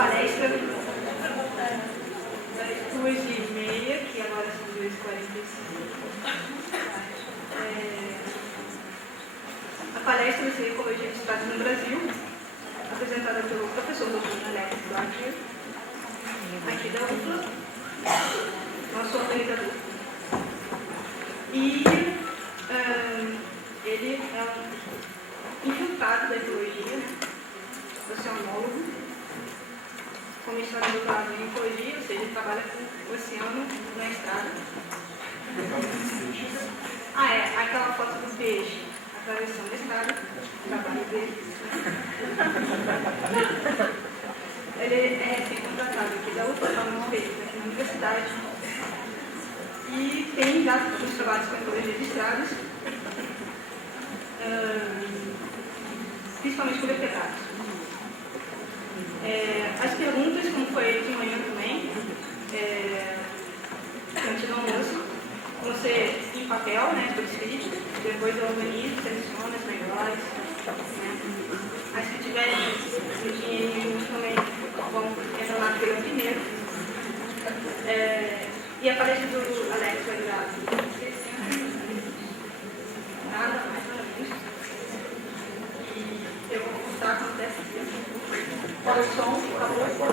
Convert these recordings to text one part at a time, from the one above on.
palestra das 2h30, que agora são 2h45. A palestra vai ser Ecologia de Estradas no Brasil, apresentada pelo professor Dr. Alex Duarte, aqui da UFLA, nosso organizador. E ele é um infiltrado da ecologia, oceanólogo, com mestrado e doutorado em ecologia, ou seja, ele trabalha com o oceano na estrada. Aquela foto do peixe atravessando a estrada, trabalho dele. Ele é recém-contratado aqui da UFLA, está muito feliz aqui na universidade. E tem dado alguns trabalhos com ecologia de estradas, principalmente com vegetais. As perguntas, como foi de manhã também, antes do almoço, vão ser em papel, né, por escrito, depois eu organizo, seleciono as melhores, né. As que tiverem no dinheirinho também vão entrar na fila primeiro. E a palestra do Alex vai durar 60 minutos, nada mais ou menos. E eu vou mostrar como acontece aqui. Olha o som, acabou.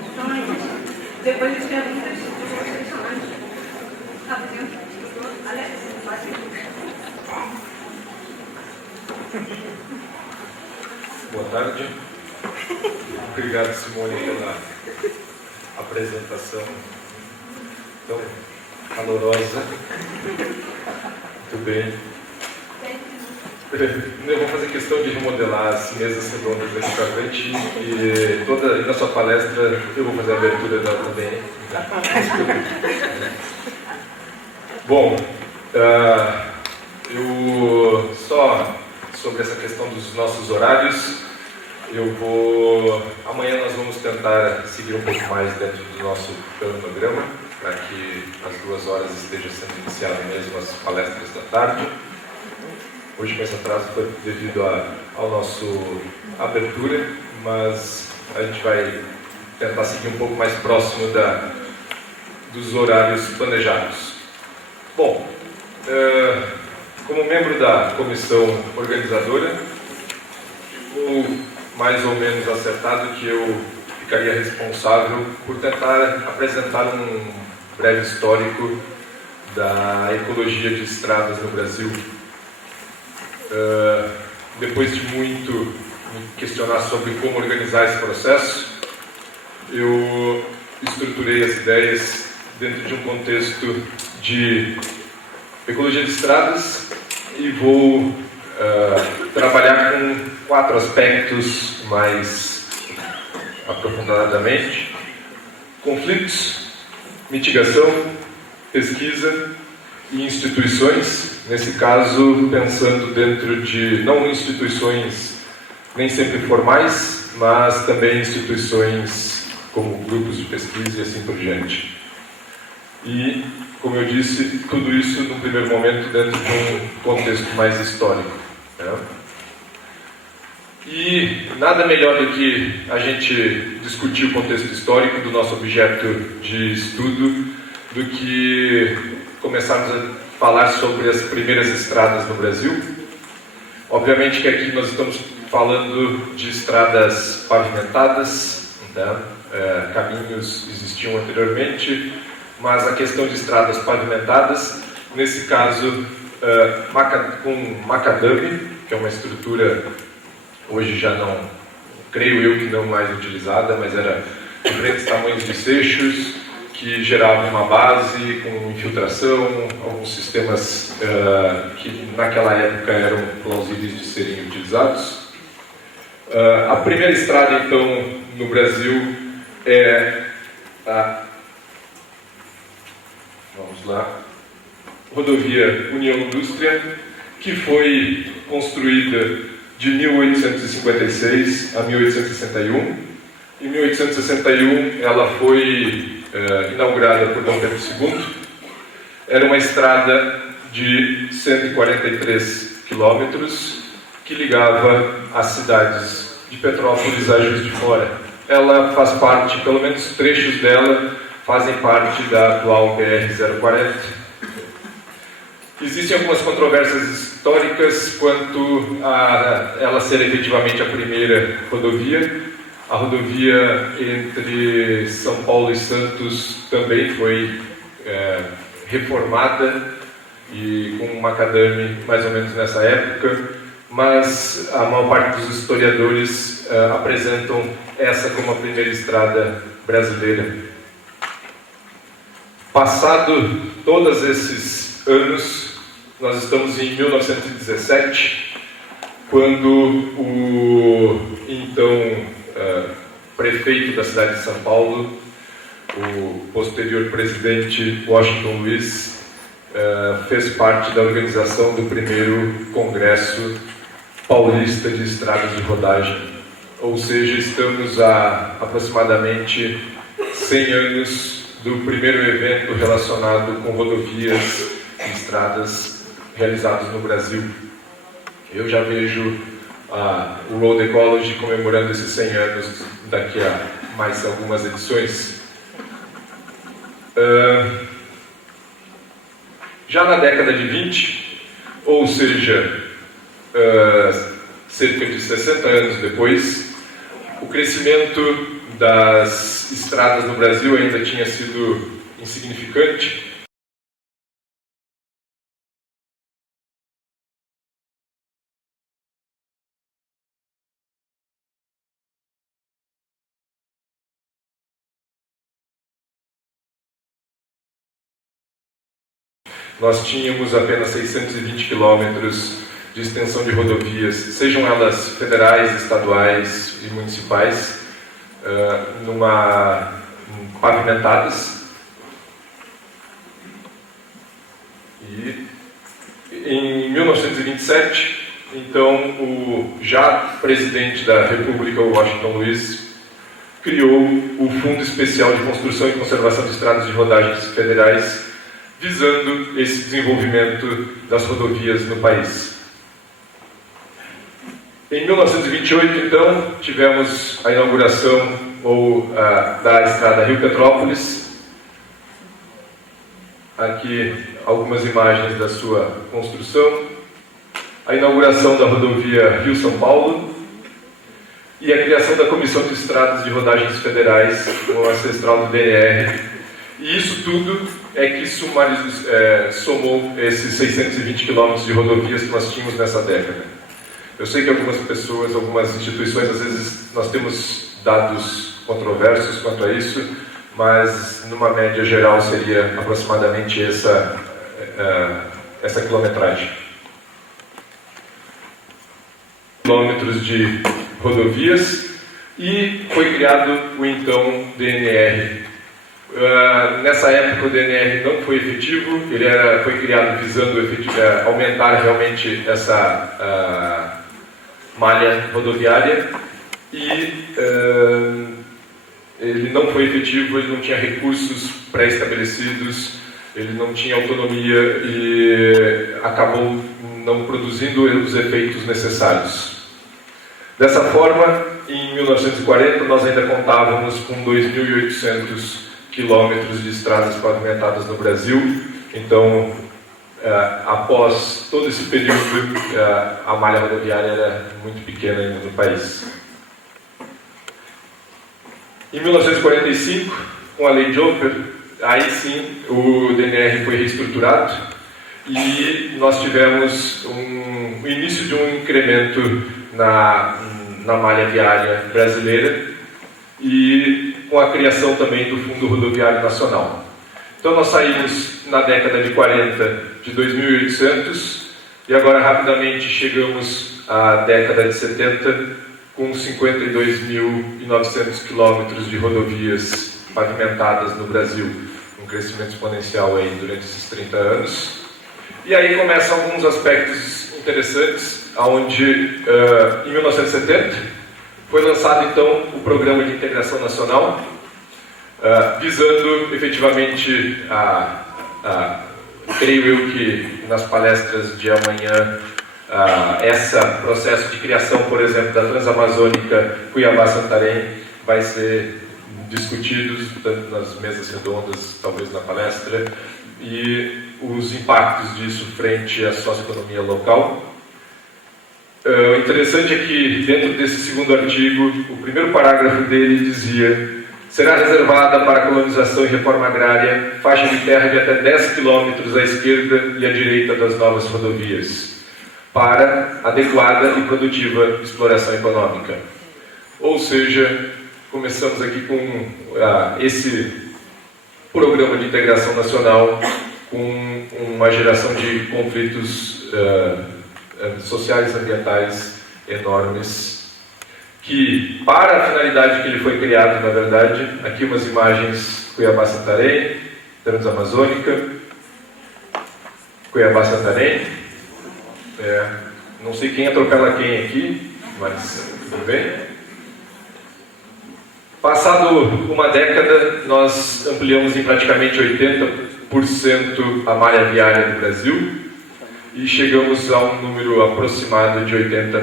Então é isso. Depois das perguntas, eu vou selecionar. Apresento o instrutor Alex, vai ser. Boa tarde. Obrigado, Simone, pela apresentação tão calorosa. Muito bem. Eu vou fazer questão de remodelar as mesas redondas daqui para frente e na sua palestra eu vou fazer a abertura dela também. Bom, eu só sobre essa questão dos nossos horários, amanhã nós vamos tentar seguir um pouco mais dentro do nosso cronograma, para que às 2 horas esteja sendo iniciado mesmo as palestras da tarde. Hoje com esse atraso foi devido ao nosso abertura, mas a gente vai tentar seguir um pouco mais próximo dos horários planejados. Bom, como membro da comissão organizadora, ficou mais ou menos acertado que eu ficaria responsável por tentar apresentar um breve histórico da ecologia de estradas no Brasil. Depois de muito me questionar sobre como organizar esse processo, eu estruturei as ideias dentro de um contexto de ecologia de estradas e vou trabalhar com 4 aspectos mais aprofundadamente: conflitos, mitigação, pesquisa e instituições, nesse caso pensando dentro de não instituições nem sempre formais, mas também instituições como grupos de pesquisa e assim por diante. E, como eu disse, tudo isso no primeiro momento dentro de um contexto mais histórico, né? E nada melhor do que a gente discutir o contexto histórico do nosso objeto de estudo do que começarmos a falar sobre as primeiras estradas no Brasil. Obviamente que aqui nós estamos falando de estradas pavimentadas, né? Caminhos existiam anteriormente, mas a questão de estradas pavimentadas, nesse caso com macadame, que é uma estrutura hoje já não, creio eu que não mais utilizada, mas era diferentes tamanhos de seixos que geravam uma base com infiltração, alguns sistemas que naquela época eram plausíveis de serem utilizados. A primeira estrada, então, no Brasil é a rodovia União Indústria, que foi construída de 1856 a 1861. Em 1861 ela foi inaugurada por Dom Pedro II. Era uma estrada de 143 quilômetros que ligava as cidades de Petrópolis a Juiz de Fora. Ela faz parte, pelo menos trechos dela, fazem parte da atual BR-040. Existem algumas controvérsias históricas quanto a ela ser efetivamente a primeira rodovia. A rodovia entre São Paulo e Santos também foi reformada e com um macadame mais ou menos nessa época, mas a maior parte dos historiadores apresentam essa como a primeira estrada brasileira. Passado todos esses anos, nós estamos em 1917, quando o então prefeito da cidade de São Paulo, o posterior presidente Washington Luiz, fez parte da organização do primeiro Congresso Paulista de Estradas de Rodagem. Ou seja, estamos há aproximadamente 100 anos do primeiro evento relacionado com rodovias e estradas realizados no Brasil. Eu já vejo o Road Ecology comemorando esses 100 anos daqui a mais algumas edições. Já na década de 20, ou seja, cerca de 60 anos depois, o crescimento das estradas no Brasil ainda tinha sido insignificante. Nós tínhamos apenas 620 quilômetros de extensão de rodovias, sejam elas federais, estaduais e municipais, pavimentadas. E em 1927, então, o já presidente da República, Washington Luiz, criou o Fundo Especial de Construção e Conservação de Estradas de Rodagens Federais, visando esse desenvolvimento das rodovias no país. Em 1928, então, tivemos a inauguração da estrada Rio-Petrópolis. Aqui algumas imagens da sua construção. A inauguração da rodovia Rio-São Paulo e a criação da Comissão de Estradas de Rodagens Federais, o ancestral do DNR. E isso tudo é que somou esses 620 quilômetros de rodovias que nós tínhamos nessa década. Eu sei que algumas pessoas, algumas instituições, às vezes nós temos dados controversos quanto a isso, mas numa média geral seria aproximadamente essa quilometragem. Quilômetros de rodovias, e foi criado o então DNR. Nessa época o DNR não foi efetivo, ele foi criado visando aumentar realmente essa malha rodoviária, e ele não foi efetivo, ele não tinha recursos pré-estabelecidos, ele não tinha autonomia e acabou não produzindo os efeitos necessários. Dessa forma, em 1940 nós ainda contávamos com 2.800 quilômetros de estradas pavimentadas no Brasil. Então, após todo esse período, a malha rodoviária era muito pequena ainda no país. Em 1945, com a Lei Joffer, aí sim o DNR foi reestruturado e nós tivemos o início de um incremento na malha viária brasileira e com a criação também do Fundo Rodoviário Nacional. Então nós saímos na década de 40 de 2.800 e agora rapidamente chegamos à década de 70 com 52.900 quilômetros de rodovias pavimentadas no Brasil, um crescimento exponencial aí durante esses 30 anos. E aí começam alguns aspectos interessantes, onde em 1970 foi lançado então o Programa de Integração Nacional, visando efetivamente creio eu que nas palestras de amanhã esse processo de criação, por exemplo, da Transamazônica Cuiabá-Santarém vai ser discutido tanto nas mesas redondas, talvez na palestra, e os impactos disso frente à socioeconomia local. O interessante é que, dentro desse segundo artigo, o primeiro parágrafo dele dizia: será reservada para a colonização e reforma agrária faixa de terra de até 10 quilômetros à esquerda e à direita das novas rodovias, para adequada e produtiva exploração econômica. Ou seja, começamos aqui com esse programa de integração nacional com uma geração de conflitos sociais e ambientais enormes, que, para a finalidade que ele foi criado, na verdade, aqui umas imagens: Cuiabá-Santarém, Transamazônica, Cuiabá-Santarém. Não sei quem atropela quem aqui, mas tudo bem. Passado uma década, nós ampliamos em praticamente 80% a malha viária do Brasil e chegamos a um número aproximado de 90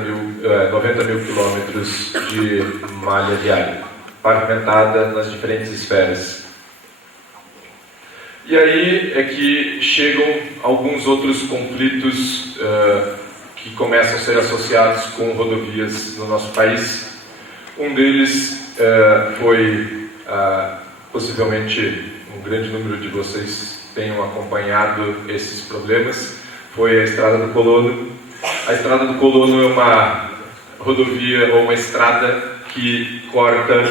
mil quilômetros de malha viária, pavimentada nas diferentes esferas. E aí é que chegam alguns outros conflitos que começam a ser associados com rodovias no nosso país. Um deles foi, possivelmente, um grande número de vocês tenham acompanhado esses problemas, foi a Estrada do Colono. A Estrada do Colono é uma rodovia ou uma estrada que corta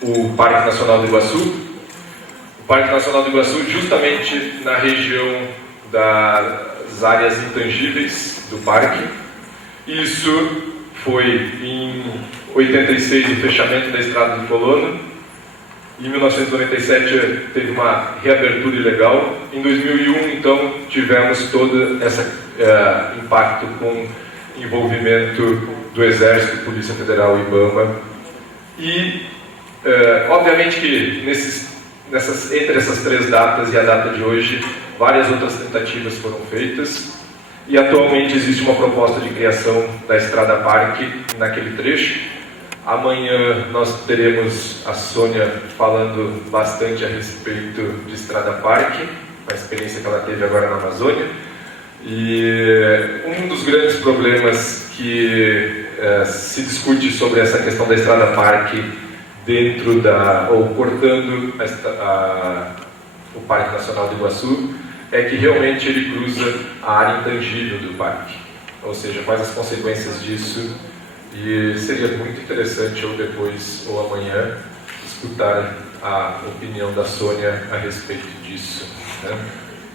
o Parque Nacional do Iguaçu. O Parque Nacional do Iguaçu, justamente na região das áreas intangíveis do parque. Isso foi em 86 o fechamento da Estrada do Colono. Em 1997 teve uma reabertura ilegal. Em 2001, então, tivemos todo esse impacto com envolvimento do Exército, Polícia Federal e IBAMA. E, obviamente que entre essas três datas e a data de hoje, várias outras tentativas foram feitas. E atualmente existe uma proposta de criação da Estrada Parque naquele trecho. Amanhã nós teremos a Sônia falando bastante a respeito de Estrada Parque, a experiência que ela teve agora na Amazônia. E um dos grandes problemas que se discute sobre essa questão da Estrada Parque dentro ou cortando o Parque Nacional do Iguaçu é que realmente ele cruza a área intangível do parque, ou seja, quais as consequências disso. E seria muito interessante, ou depois ou amanhã, escutar a opinião da Sônia a respeito disso, né?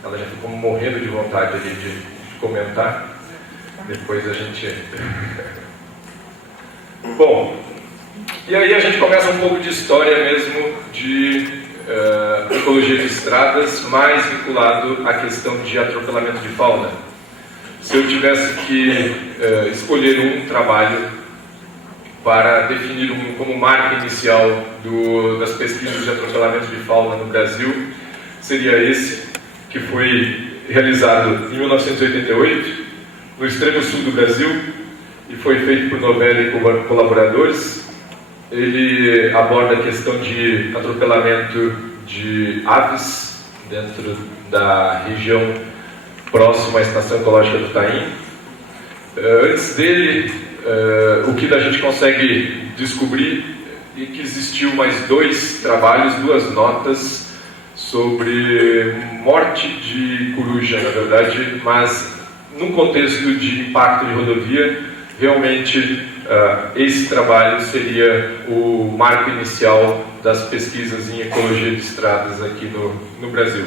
Ela já ficou morrendo de vontade ali de comentar. Depois a gente... Bom, e aí a gente começa um pouco de história mesmo de ecologia de estradas, mais vinculado à questão de atropelamento de fauna. Se eu tivesse que escolher um trabalho para definir como marca inicial das pesquisas de atropelamento de fauna no Brasil, seria esse, que foi realizado em 1988, no extremo sul do Brasil, e foi feito por Novelli e colaboradores. Ele aborda a questão de atropelamento de aves dentro da região próxima à Estação Ecológica do Taim. Antes dele, o que a gente consegue descobrir é que existiu mais dois trabalhos, duas notas sobre morte de coruja, na verdade, mas num contexto de impacto de rodovia. Realmente, esse trabalho seria o marco inicial das pesquisas em ecologia de estradas aqui no Brasil.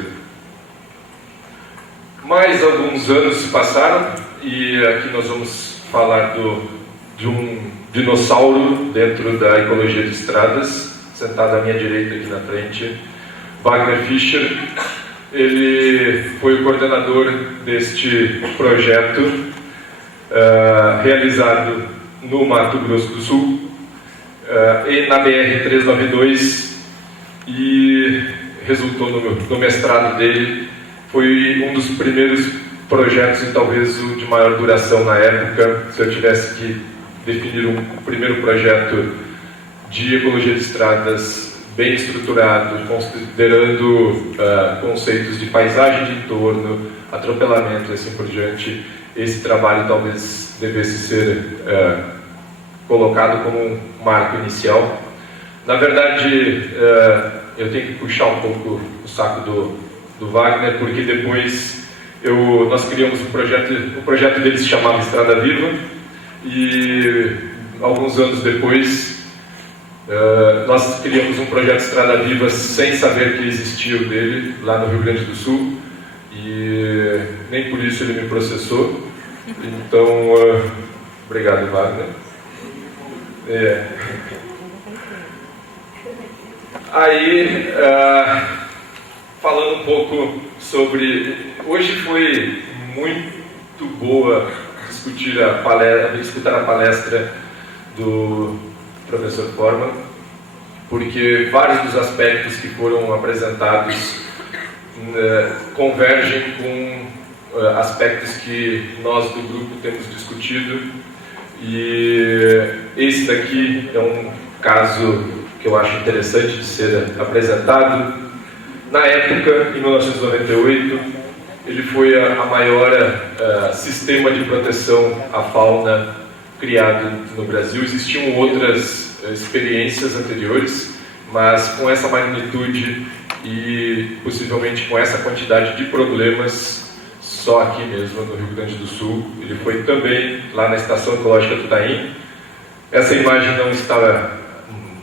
Mais alguns anos se passaram e aqui nós vamos falar de um dinossauro dentro da ecologia de estradas, sentado à minha direita aqui na frente, Wagner Fischer. Ele foi o coordenador deste projeto realizado no Mato Grosso do Sul e na BR-392, e resultou no mestrado dele. Foi um dos primeiros projetos e talvez o de maior duração na época, se eu tivesse que definir um primeiro projeto de ecologia de estradas bem estruturado, considerando conceitos de paisagem de entorno, atropelamento e assim por diante. Esse trabalho talvez devesse ser colocado como um marco inicial. Na verdade, eu tenho que puxar um pouco o saco do Wagner, porque depois nós criamos um projeto dele se chamava Estrada Viva, e alguns anos depois nós criamos um projeto Estrada Viva sem saber que existia o dele, lá no Rio Grande do Sul, e nem por isso ele me processou. Então, obrigado, Wagner. Aí, falando um pouco sobre... Hoje foi muito boa escutar a palestra do professor Forman, porque vários dos aspectos que foram apresentados convergem com aspectos que nós do grupo temos discutido, e esse daqui é um caso que eu acho interessante de ser apresentado. Na época, em 1998, ele foi a maior sistema de proteção à fauna criado no Brasil. Existiam outras experiências anteriores, mas com essa magnitude e possivelmente com essa quantidade de problemas, só aqui mesmo no Rio Grande do Sul. Ele foi também lá na Estação Ecológica do Taim. Essa imagem não está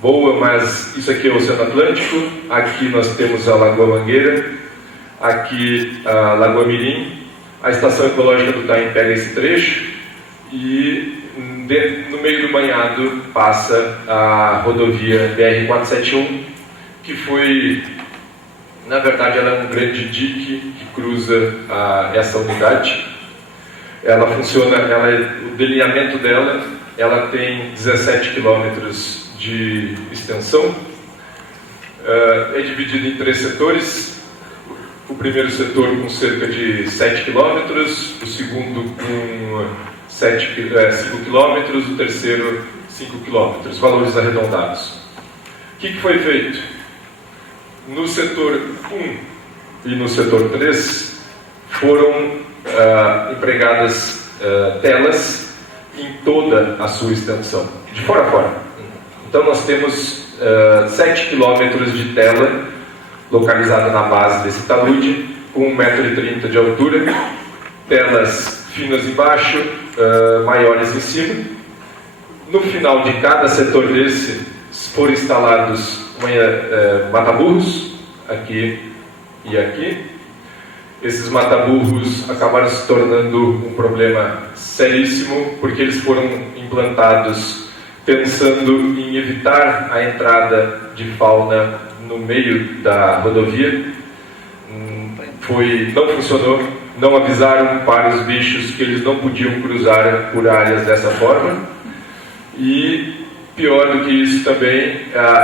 boa, mas isso aqui é o Oceano Atlântico. Aqui nós temos a Lagoa Mangueira, aqui a Lagoa Mirim. A Estação Ecológica do Taim pega esse trecho e no meio do banhado passa a rodovia BR-471, que foi, na verdade, ela é um grande dique que cruza essa unidade. Ela funciona, o delineamento dela, ela tem 17 quilômetros de extensão, é dividido em 3 setores. O primeiro setor com cerca de 7 quilômetros, o segundo com 5 quilômetros, o terceiro 5 quilômetros, valores arredondados. O que foi feito? No setor 1 e no setor 3 foram empregadas telas em toda a sua extensão, de fora a fora. Então nós temos 7 quilômetros de tela localizada na base desse talude, com 1,30 m de altura, telas finas embaixo, maiores em cima. No final de cada setor desse foram instalados mata-burros, aqui e aqui. Esses mata-burros acabaram se tornando um problema seríssimo, porque eles foram implantados pensando em evitar a entrada de fauna no meio da rodovia. Não funcionou, não avisaram para os bichos que eles não podiam cruzar por áreas dessa forma. E pior do que isso também,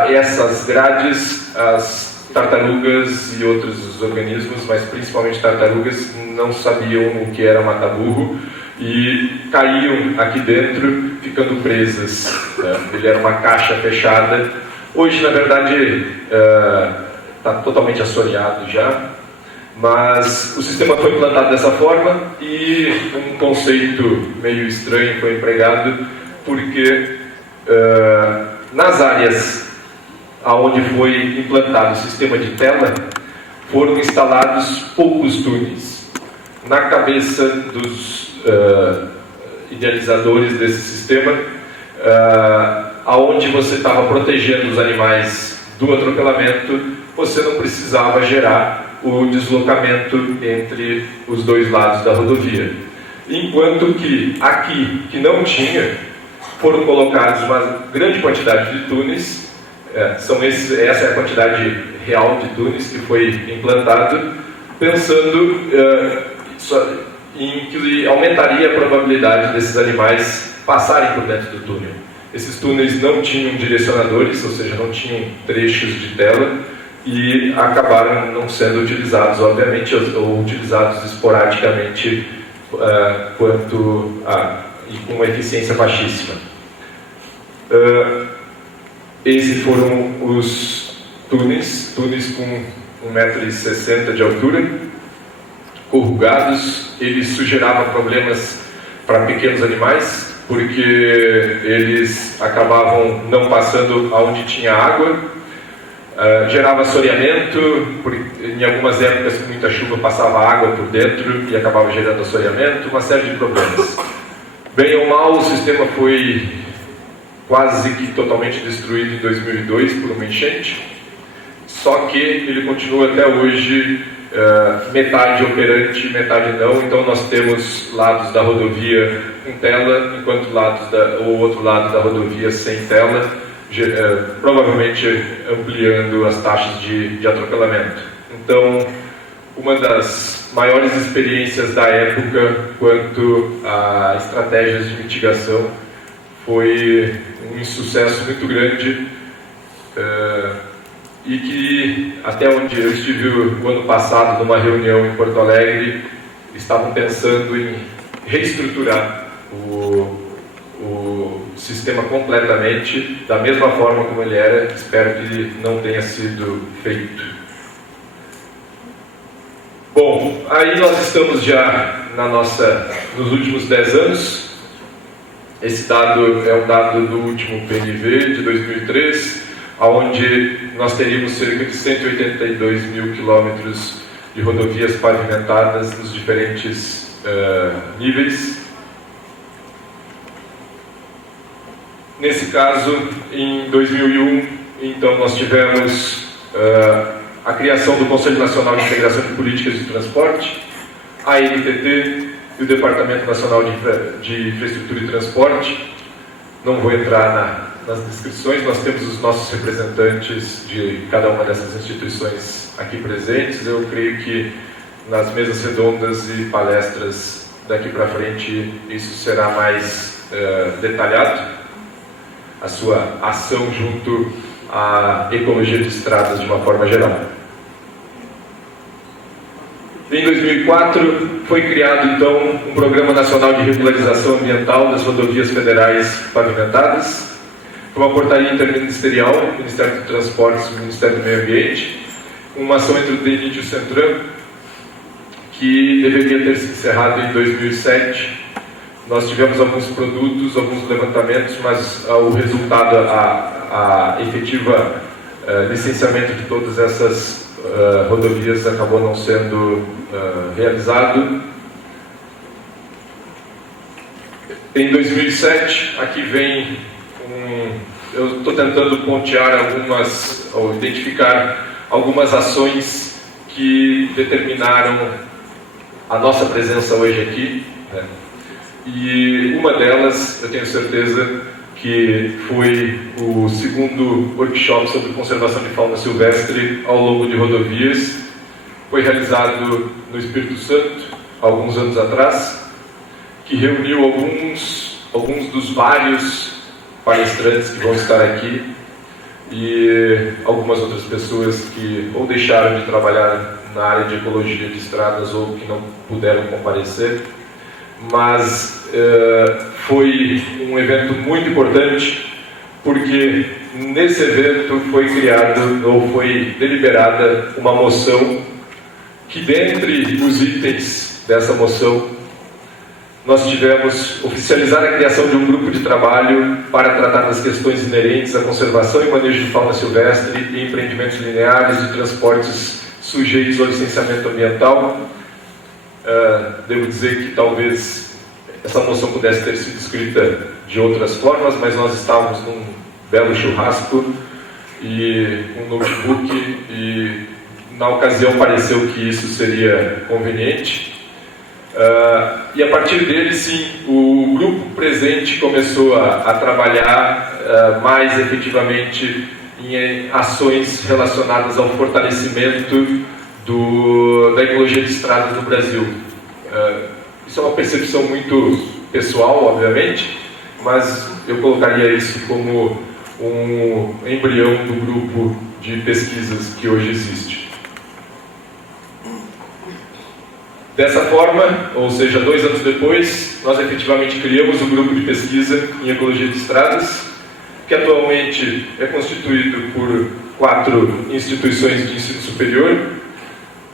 essas grades, as tartarugas e outros organismos, mas principalmente tartarugas, não sabiam o que era mata-burro e caíam aqui dentro, ficando presas. Ele era uma caixa fechada. Hoje, na verdade, está totalmente assoreado já, mas o sistema foi implantado dessa forma e um conceito meio estranho foi empregado, porque nas áreas onde foi implantado o sistema de tela, foram instalados poucos túneis. Na cabeça dos idealizadores desse sistema, aonde você estava protegendo os animais do atropelamento, você não precisava gerar o deslocamento entre os dois lados da rodovia. Enquanto que aqui, que não tinha, foram colocados uma grande quantidade de túneis. Essa é a quantidade real de túneis que foi implantado, pensando em que aumentaria a probabilidade desses animais passarem por dentro do túnel. Esses túneis não tinham direcionadores, ou seja, não tinham trechos de tela, e acabaram não sendo utilizados, obviamente, ou utilizados esporadicamente e com uma eficiência baixíssima. Esses foram os túneis com 1,60 m de altura, corrugados. Eles sugeravam problemas para pequenos animais, porque eles acabavam não passando aonde tinha água, gerava assoreamento, em algumas épocas com muita chuva passava água por dentro e acabava gerando assoreamento, uma série de problemas. Bem ou mal, o sistema foi quase que totalmente destruído em 2002 por uma enchente, só que ele continua até hoje metade operante, metade não. Então nós temos lados da rodovia com tela, enquanto o outro lado da rodovia sem tela, provavelmente ampliando as taxas de atropelamento. Então, uma das maiores experiências da época quanto a estratégias de mitigação foi um insucesso muito grande, e que, até onde eu estive o ano passado numa reunião em Porto Alegre, estavam pensando em reestruturar o sistema completamente da mesma forma como ele era. Espero que não tenha sido feito. Bom, aí nós estamos já nos últimos 10 anos. Esse dado é um dado do último PNV de 2003, onde nós teríamos cerca de 182 mil quilômetros de rodovias pavimentadas nos diferentes níveis. Nesse caso, em 2001, então, nós tivemos a criação do Conselho Nacional de Integração de Políticas de Transporte, a NTT e o Departamento Nacional de Infraestrutura e Transporte. Não vou entrar nas descrições, nós temos os nossos representantes de cada uma dessas instituições aqui presentes. Eu creio que nas mesas redondas e palestras daqui para frente isso será mais detalhado, a sua ação junto à ecologia de estradas de uma forma geral. Em 2004 foi criado então um Programa Nacional de Regularização Ambiental das Rodovias Federais Pavimentadas, uma portaria interministerial do Ministério dos Transportes e do Ministério do Meio Ambiente, uma ação entre o DENIT e o CENTRAN, que deveria ter se encerrado em 2007. Nós tivemos alguns produtos, alguns levantamentos, mas o resultado, a efetiva licenciamento de todas essas rodovias acabou não sendo realizado. Em 2007, aqui vem eu estou tentando pontear ou identificar algumas ações que determinaram a nossa presença hoje aqui, né? E uma delas, eu tenho certeza que foi o segundo workshop sobre conservação de fauna silvestre ao longo de rodovias. Foi realizado no Espírito Santo, alguns anos atrás, que reuniu alguns dos vários palestrantes que vão estar aqui e algumas outras pessoas que ou deixaram de trabalhar na área de ecologia de estradas ou que não puderam comparecer. Mas foi um evento muito importante, porque nesse evento foi criado ou foi deliberada uma moção que, dentre os itens dessa moção, nós tivemos oficializar a criação de um grupo de trabalho para tratar das questões inerentes à conservação e manejo de fauna silvestre e empreendimentos lineares e transportes sujeitos ao licenciamento ambiental. Devo dizer que talvez essa moção pudesse ter sido escrita de outras formas, mas nós estávamos num belo churrasco e um notebook, e na ocasião pareceu que isso seria conveniente. E a partir dele, sim, o grupo presente começou a trabalhar mais efetivamente em ações relacionadas ao fortalecimento da ecologia de estradas no Brasil. Isso é uma percepção muito pessoal, obviamente, mas eu colocaria isso como um embrião do grupo de pesquisas que hoje existe. Dessa forma, ou seja, 2 anos depois, nós efetivamente criamos o grupo de pesquisa em Ecologia de Estradas, que atualmente é constituído por 4 instituições de ensino superior,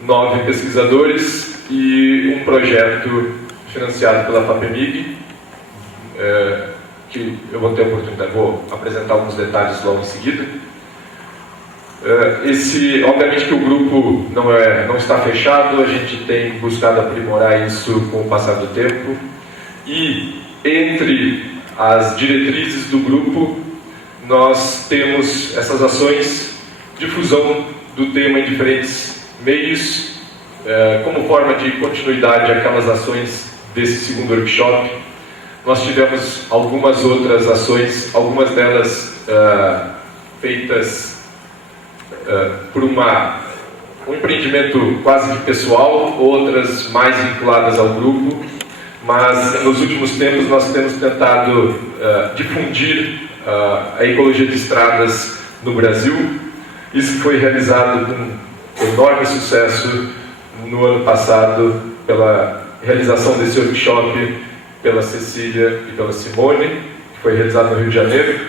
9 pesquisadores e um projeto financiado pela FAPEMIG, que eu vou ter a oportunidade, vou apresentar alguns detalhes logo em seguida. Obviamente que o grupo não está fechado, a gente tem buscado aprimorar isso com o passar do tempo, e entre as diretrizes do grupo nós temos essas ações, difusão do tema em diferentes meios, como forma de continuidade àquelas ações desse segundo workshop. Nós tivemos algumas outras ações, algumas delas feitas por um empreendimento quase que pessoal, outras mais vinculadas ao grupo, mas nos últimos tempos nós temos tentado difundir a ecologia de estradas no Brasil. Isso foi realizado com enorme sucesso no ano passado pela realização desse workshop pela Cecília e pela Simone, que foi realizado no Rio de Janeiro.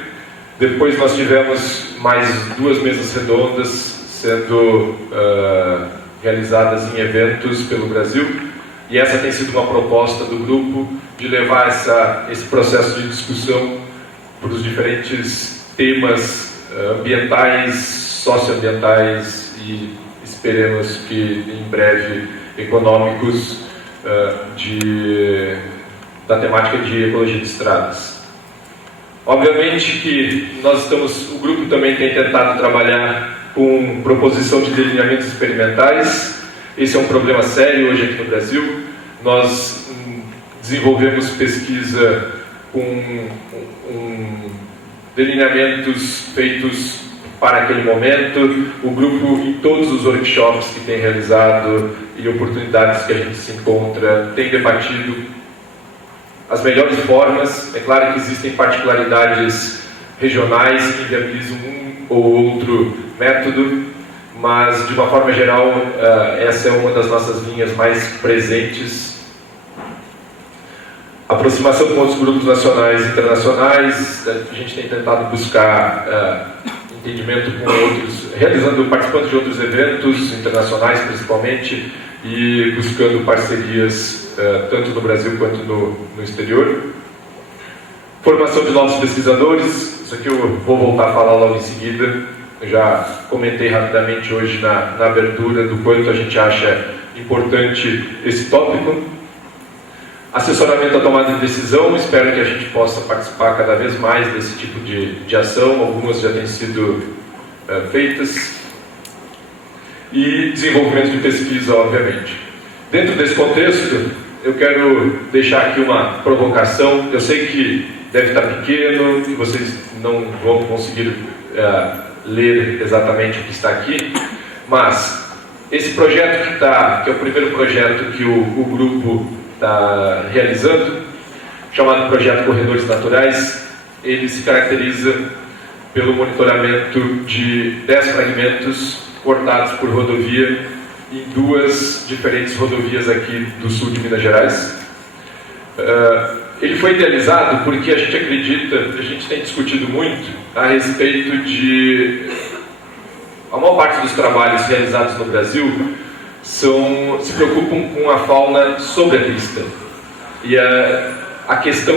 Depois nós tivemos mais 2 mesas redondas sendo realizadas em eventos pelo Brasil, e essa tem sido uma proposta do grupo de levar esse processo de discussão para os diferentes temas ambientais, socioambientais e esperemos que em breve econômicos da temática de ecologia de estradas. Obviamente que o grupo também tem tentado trabalhar com proposição de delineamentos experimentais. Esse é um problema sério hoje aqui no Brasil. Nós desenvolvemos pesquisa com delineamentos feitos para aquele momento. O grupo, em todos os workshops que tem realizado e oportunidades que a gente se encontra, tem debatido as melhores formas. É claro que existem particularidades regionais que viabilizam um ou outro método, mas de uma forma geral essa é uma das nossas linhas mais presentes. Aproximação com outros grupos nacionais e internacionais, a gente tem tentado buscar entendimento com outros, participando de outros eventos internacionais principalmente, e buscando parcerias tanto no Brasil quanto no exterior. Formação de novos pesquisadores, isso aqui eu vou voltar a falar logo em seguida. Eu já comentei rapidamente hoje na abertura do quanto a gente acha importante esse tópico. Assessoramento à tomada de decisão, espero que a gente possa participar cada vez mais desse tipo de ação, algumas já têm sido feitas. E desenvolvimento de pesquisa, obviamente. Dentro desse contexto, eu quero deixar aqui uma provocação. Eu sei que deve estar pequeno, que vocês não vão conseguir ler exatamente o que está aqui, mas esse projeto que é o primeiro projeto que o grupo está realizando, chamado Projeto Corredores Naturais, ele se caracteriza pelo monitoramento de 10 fragmentos cortados por rodovia em 2 diferentes rodovias aqui do sul de Minas Gerais. Ele foi idealizado porque a gente acredita, a gente tem discutido muito a respeito de... A maior parte dos trabalhos realizados no Brasil se preocupam com a fauna sobre a pista. E a questão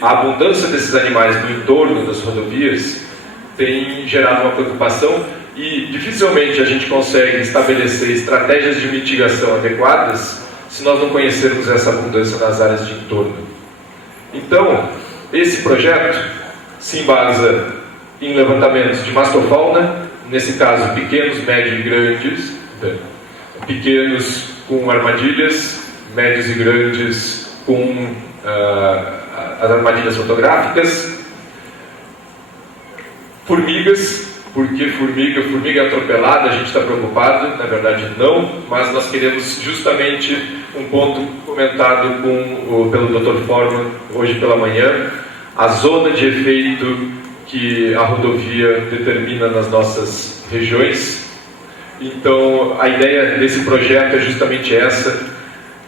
a abundância desses animais no entorno das rodovias tem gerado uma preocupação, e dificilmente a gente consegue estabelecer estratégias de mitigação adequadas se nós não conhecermos essa abundância nas áreas de entorno. Então, esse projeto se embasa em levantamentos de mastofauna, nesse caso pequenos, médios e grandes, pequenos com armadilhas, médios e grandes com as armadilhas fotográficas, formigas, porque formiga atropelada, a gente está preocupado, na verdade não, mas nós queremos justamente um ponto comentado pelo Dr. Forman hoje pela manhã, a zona de efeito que a rodovia determina nas nossas regiões. Então, a ideia desse projeto é justamente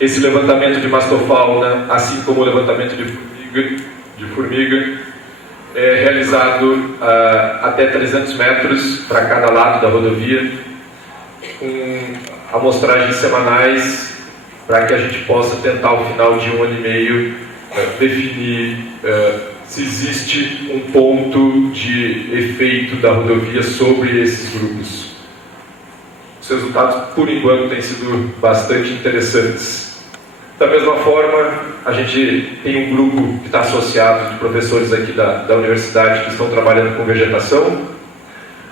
esse levantamento de mastofauna, assim como o levantamento de formiga é realizado até 300 metros para cada lado da rodovia, com amostragens semanais, para que a gente possa tentar, ao final de 1 ano e meio, definir se existe um ponto de efeito da rodovia sobre esses grupos. Os resultados, por enquanto, têm sido bastante interessantes. Da mesma forma, a gente tem um grupo que está associado de professores aqui da universidade que estão trabalhando com vegetação.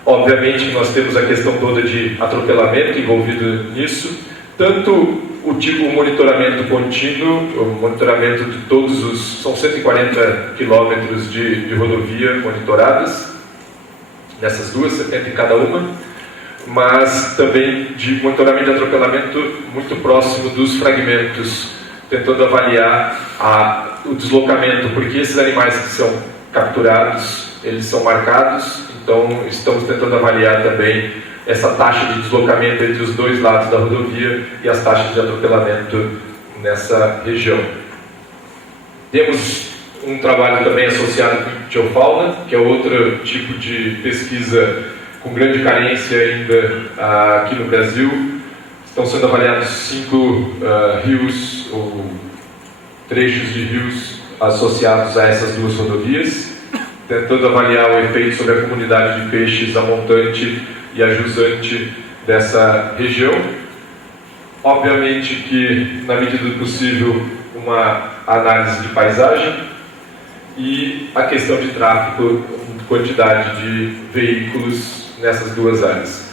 Obviamente, nós temos a questão toda de atropelamento envolvido nisso, tanto o monitoramento contínuo, o monitoramento de todos os... São 140 quilômetros de rodovia monitoradas, nessas duas, 70 em cada uma, mas também de monitoramento de atropelamento muito próximo dos fragmentos, tentando avaliar o deslocamento, porque esses animais que são capturados, eles são marcados, então estamos tentando avaliar também essa taxa de deslocamento entre os dois lados da rodovia e as taxas de atropelamento nessa região. Temos um trabalho também associado com ictiofauna, que é outro tipo de pesquisa com grande carência ainda aqui no Brasil. Estão sendo avaliados 5 rios ou trechos de rios associados a essas duas rodovias, tentando avaliar o efeito sobre a comunidade de peixes, a montante e a jusante dessa região. Obviamente que, na medida do possível, uma análise de paisagem e a questão de tráfego, quantidade de veículos nessas duas áreas.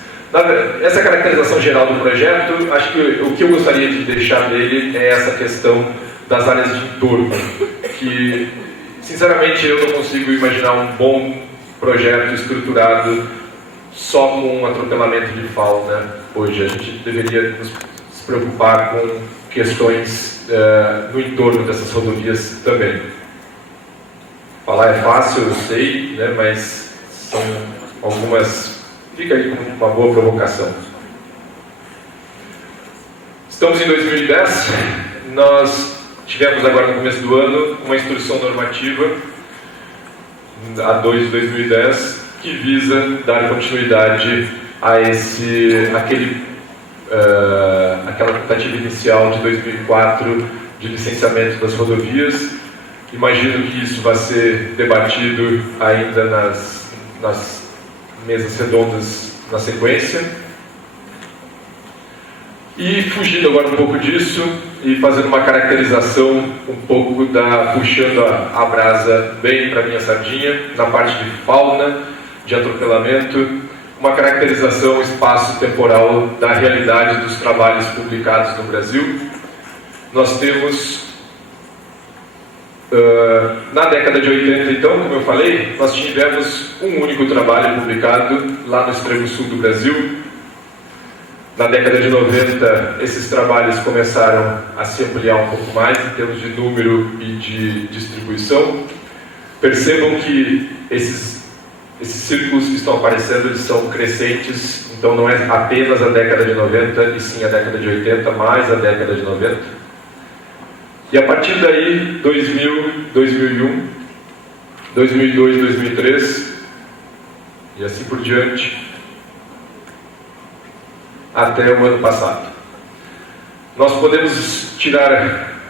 Essa caracterização geral do projeto, acho que o que eu gostaria de deixar dele é essa questão das áreas de entorno, que, sinceramente, eu não consigo imaginar um bom projeto estruturado só com um atropelamento de fauna hoje. A gente deveria se preocupar com questões no entorno dessas rodovias também. Falar é fácil, eu sei, né, mas são algumas... Fica aí como uma boa provocação. Estamos em 2010, nós tivemos agora no começo do ano uma instrução normativa, a 2 de 2010, que visa dar continuidade a aquela tentativa inicial de 2004 de licenciamento das rodovias. Imagino que isso vai ser debatido ainda nas mesas redondas na sequência. E fugindo agora um pouco disso e fazendo uma caracterização um pouco puxando a brasa bem para a minha sardinha, na parte de fauna, de atropelamento, uma caracterização espaço-temporal da realidade dos trabalhos publicados no Brasil. Nós temos, na década de 80, então, como eu falei, nós tivemos um único trabalho publicado lá no extremo sul do Brasil. Na década de 90, esses trabalhos começaram a se ampliar um pouco mais em termos de número e de distribuição. Percebam que esses círculos que estão aparecendo, eles são crescentes, então não é apenas a década de 90, e sim a década de 80, mais a década de 90. E a partir daí, 2000, 2001, 2002, 2003, e assim por diante, até o ano passado. Nós podemos tirar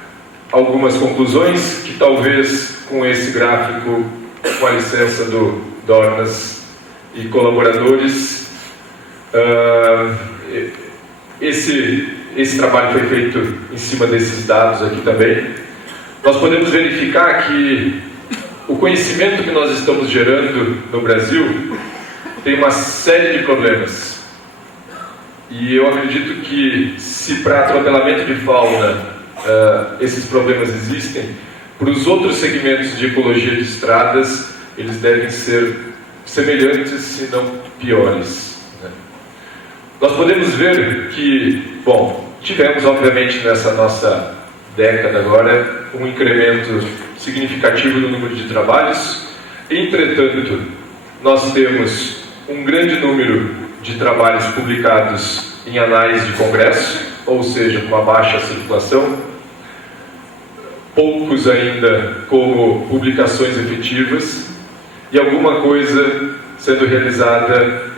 algumas conclusões que talvez com esse gráfico, com a licença do Dornas e colaboradores, esse trabalho foi feito em cima desses dados aqui também. Nós podemos verificar que o conhecimento que nós estamos gerando no Brasil tem uma série de problemas. E eu acredito que, se para atropelamento de fauna esses problemas existem, para os outros segmentos de ecologia de estradas, eles devem ser semelhantes, se não piores, né? Nós podemos ver que, bom, tivemos obviamente nessa nossa década agora um incremento significativo no número de trabalhos. Entretanto, nós temos um grande número de trabalhos publicados em anais de congresso, ou seja, com uma baixa circulação, poucos ainda como publicações efetivas, e alguma coisa sendo realizada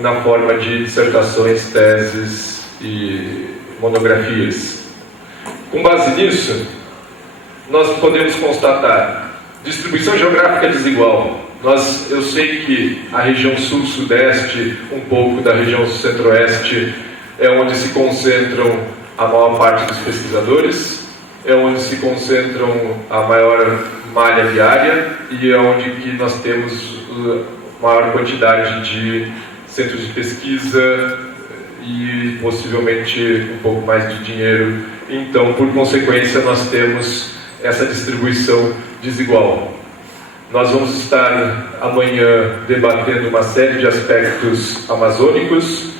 na forma de dissertações, teses e monografias. Com base nisso, nós podemos constatar distribuição geográfica desigual. Eu sei que a região sul-sudeste, um pouco da região centro-oeste, é onde se concentram a maior parte dos pesquisadores, é onde se concentram a maior malha viária e é onde que nós temos a maior quantidade de centros de pesquisa e possivelmente um pouco mais de dinheiro. Então, por consequência, nós temos essa distribuição desigual. Nós vamos estar amanhã debatendo uma série de aspectos amazônicos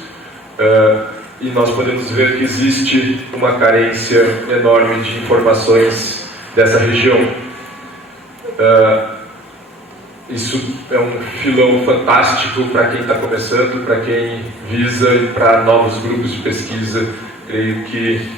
e nós podemos ver que existe uma carência enorme de informações dessa região. Isso é um filão fantástico para quem está começando, para quem visa e para novos grupos de pesquisa. Creio que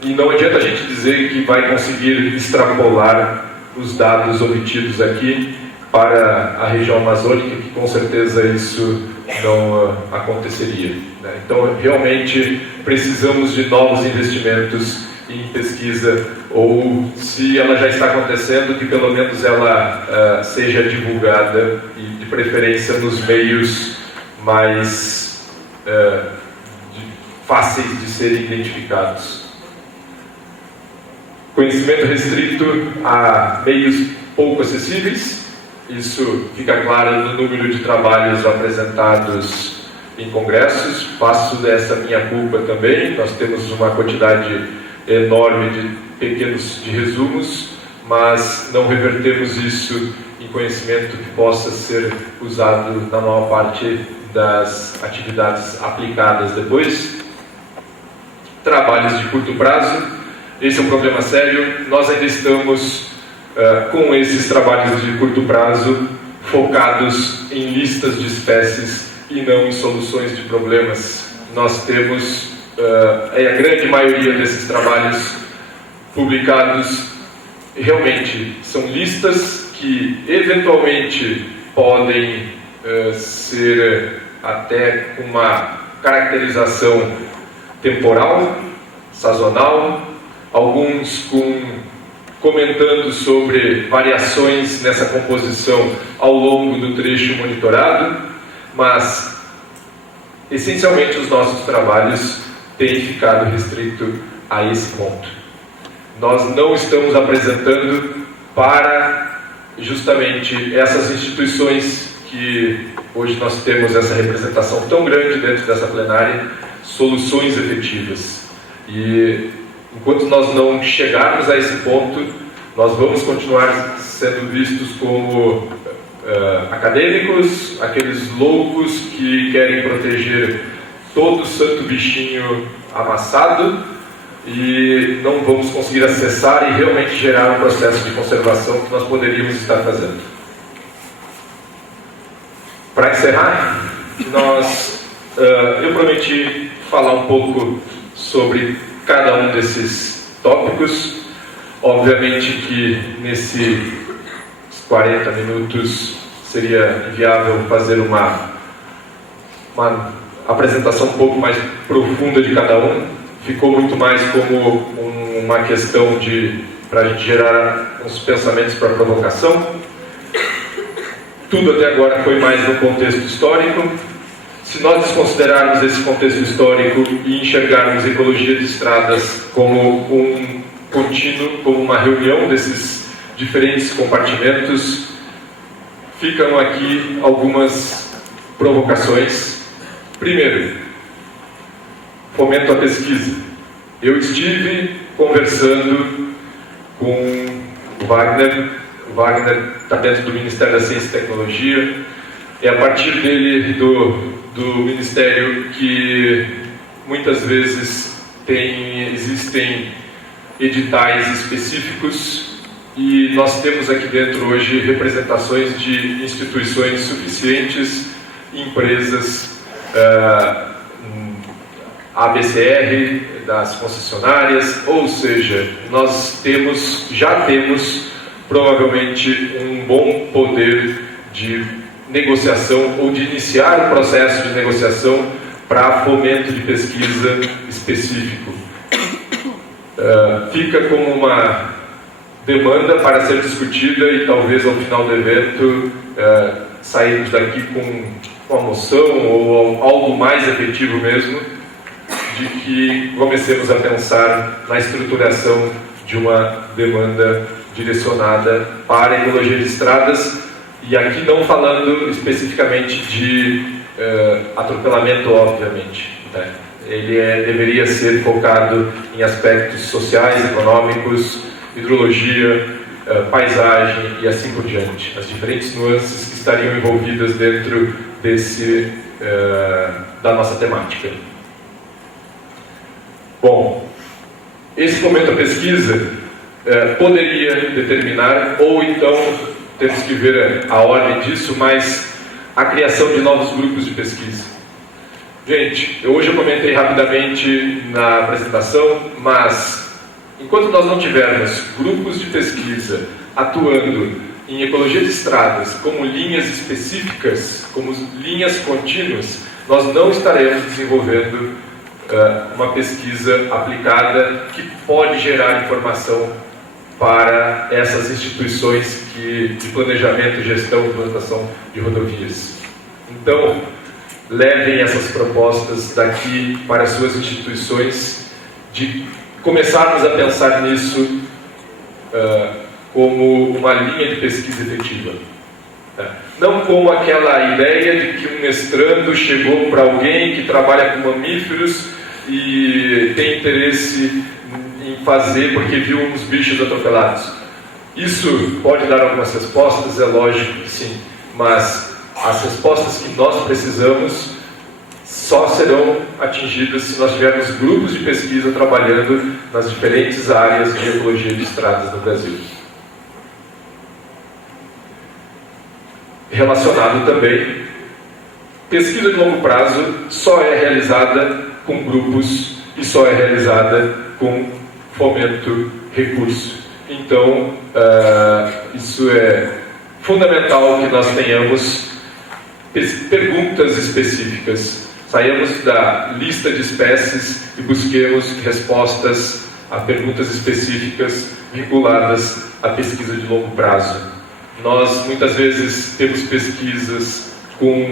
e não adianta a gente dizer que vai conseguir extrapolar os dados obtidos aqui para a região amazônica, que com certeza isso não aconteceria, né? Então, realmente, precisamos de novos investimentos em pesquisa, ou se ela já está acontecendo, que pelo menos ela seja divulgada e, de preferência, nos meios mais fáceis de serem identificados. Conhecimento restrito a meios pouco acessíveis, isso fica claro no número de trabalhos apresentados em congressos. Faço dessa minha culpa também. Nós temos uma quantidade enorme de pequenos resumos, mas não revertemos isso em conhecimento que possa ser usado na maior parte das atividades aplicadas depois. Trabalhos de curto prazo. Esse é um problema sério. Nós ainda estamos com esses trabalhos de curto prazo focados em listas de espécies e não em soluções de problemas. Nós temos a grande maioria desses trabalhos publicados realmente são listas que eventualmente podem ser até com uma caracterização temporal, sazonal, alguns comentando sobre variações nessa composição ao longo do trecho monitorado, mas essencialmente os nossos trabalhos têm ficado restrito a esse ponto. Nós não estamos apresentando para justamente essas instituições que hoje nós temos essa representação tão grande dentro dessa plenária, soluções efetivas. E enquanto nós não chegarmos a esse ponto, nós vamos continuar sendo vistos como acadêmicos, aqueles loucos que querem proteger todo santo bichinho amassado, e não vamos conseguir acessar e realmente gerar um processo de conservação que nós poderíamos estar fazendo. Para encerrar, eu prometi falar um pouco sobre cada um desses tópicos. Obviamente que nesses 40 minutos seria inviável fazer uma apresentação um pouco mais profunda de cada um. Ficou muito mais como uma questão para a gente gerar uns pensamentos para provocação. Tudo até agora foi mais no contexto histórico. Se nós desconsiderarmos esse contexto histórico e enxergarmos ecologia de estradas como um contínuo, como uma reunião desses diferentes compartimentos, ficam aqui algumas provocações. Primeiro, fomento à pesquisa. Eu estive conversando com o Wagner. O Wagner está dentro do Ministério da Ciência e Tecnologia. É a partir dele, do Ministério, que muitas vezes existem editais específicos e nós temos aqui dentro hoje representações de instituições suficientes, empresas, ABCR, das concessionárias, ou seja, nós já temos provavelmente um bom poder de negociação ou de iniciar o processo de negociação para fomento de pesquisa específico. Fica como uma demanda para ser discutida e talvez ao final do evento sairmos daqui com uma moção ou algo mais efetivo mesmo, de que comecemos a pensar na estruturação de uma demanda direcionada para a ecologia de estradas, e aqui não falando especificamente de atropelamento, obviamente, né? Ele deveria ser focado em aspectos sociais, econômicos, hidrologia, paisagem e assim por diante, as diferentes nuances que estariam envolvidas dentro da nossa temática. Bom, esse fomento à pesquisa poderia determinar, ou então temos que ver a ordem disso, mas a criação de novos grupos de pesquisa. Gente, hoje eu comentei rapidamente na apresentação, mas enquanto nós não tivermos grupos de pesquisa atuando em ecologia de estradas como linhas específicas, como linhas contínuas, nós não estaremos desenvolvendo uma pesquisa aplicada que pode gerar informação para essas instituições de planejamento, gestão e implantação de rodovias. Então, levem essas propostas daqui para as suas instituições, de começarmos a pensar nisso como uma linha de pesquisa efetiva. Não como aquela ideia de que um mestrando chegou para alguém que trabalha com mamíferos e tem interesse em fazer porque viu uns bichos atropelados. Isso pode dar algumas respostas, é lógico que sim, mas as respostas que nós precisamos só serão atingidas se nós tivermos grupos de pesquisa trabalhando nas diferentes áreas de ecologia de estradas no Brasil. Relacionado também, pesquisa de longo prazo só é realizada com grupos e só é realizada com fomento recurso. Então, isso é fundamental que nós tenhamos perguntas específicas. Saiamos da lista de espécies e busquemos respostas a perguntas específicas vinculadas à pesquisa de longo prazo. Nós, muitas vezes, temos pesquisas com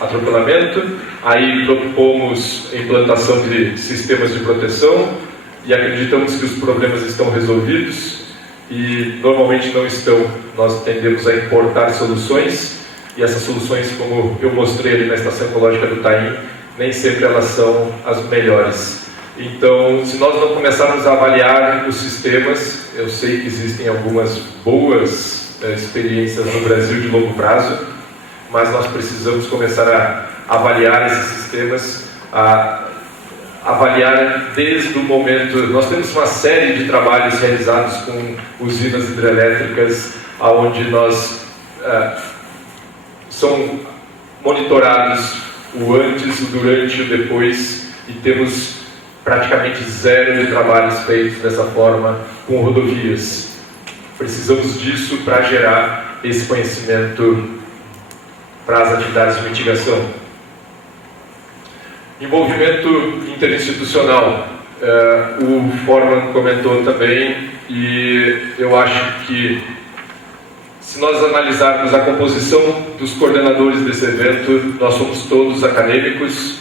atropelamento, aí propomos a implantação de sistemas de proteção e acreditamos que os problemas estão resolvidos e normalmente não estão. Nós tendemos a importar soluções e essas soluções, como eu mostrei ali na Estação Ecológica do Taim, nem sempre elas são as melhores. Então, se nós não começarmos a avaliar os sistemas, eu sei que existem algumas boas experiências no Brasil de longo prazo, mas nós precisamos começar a avaliar esses sistemas, a avaliar desde o momento. Nós temos uma série de trabalhos realizados com usinas hidrelétricas, onde são monitorados o antes, o durante e o depois, e temos praticamente zero de trabalhos feitos dessa forma com rodovias. Precisamos disso para gerar esse conhecimento para as atividades de mitigação. Envolvimento interinstitucional. O Forman comentou também, e eu acho que se nós analisarmos a composição dos coordenadores desse evento, nós somos todos acadêmicos,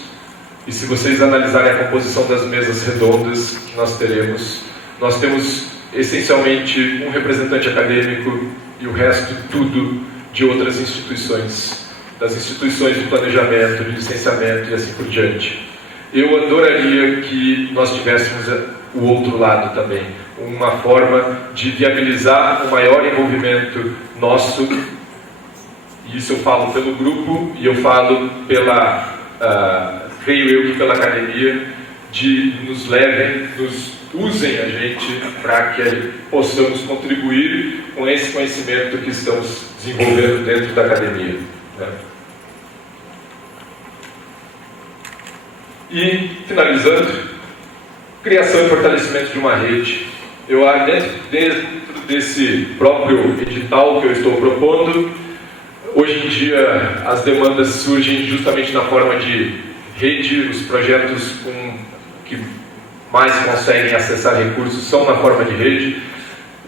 e se vocês analisarem a composição das mesas redondas que nós temos essencialmente um representante acadêmico e o resto tudo de outras instituições, das instituições de planejamento, de licenciamento e assim por diante. Eu adoraria que nós tivéssemos o outro lado também, uma forma de viabilizar um maior envolvimento nosso, e isso eu falo pelo grupo e eu falo creio eu que pela academia, nos levem, nos usem a gente para que possamos contribuir com esse conhecimento que estamos desenvolvendo dentro da academia, né? E, finalizando, criação e fortalecimento de uma rede. Eu, dentro desse próprio edital que eu estou propondo, hoje em dia as demandas surgem justamente na forma de rede, os projetos que mais conseguem acessar recursos são na forma de rede,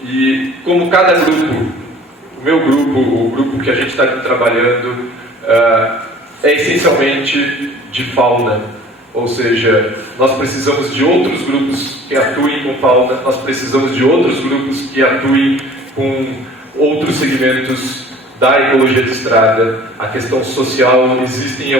e como cada grupo, o meu grupo, o grupo que a gente está trabalhando, é essencialmente de fauna, ou seja, nós precisamos de outros grupos que atuem com fauna, nós precisamos de outros grupos que atuem com outros segmentos da ecologia de estrada, a questão social, existem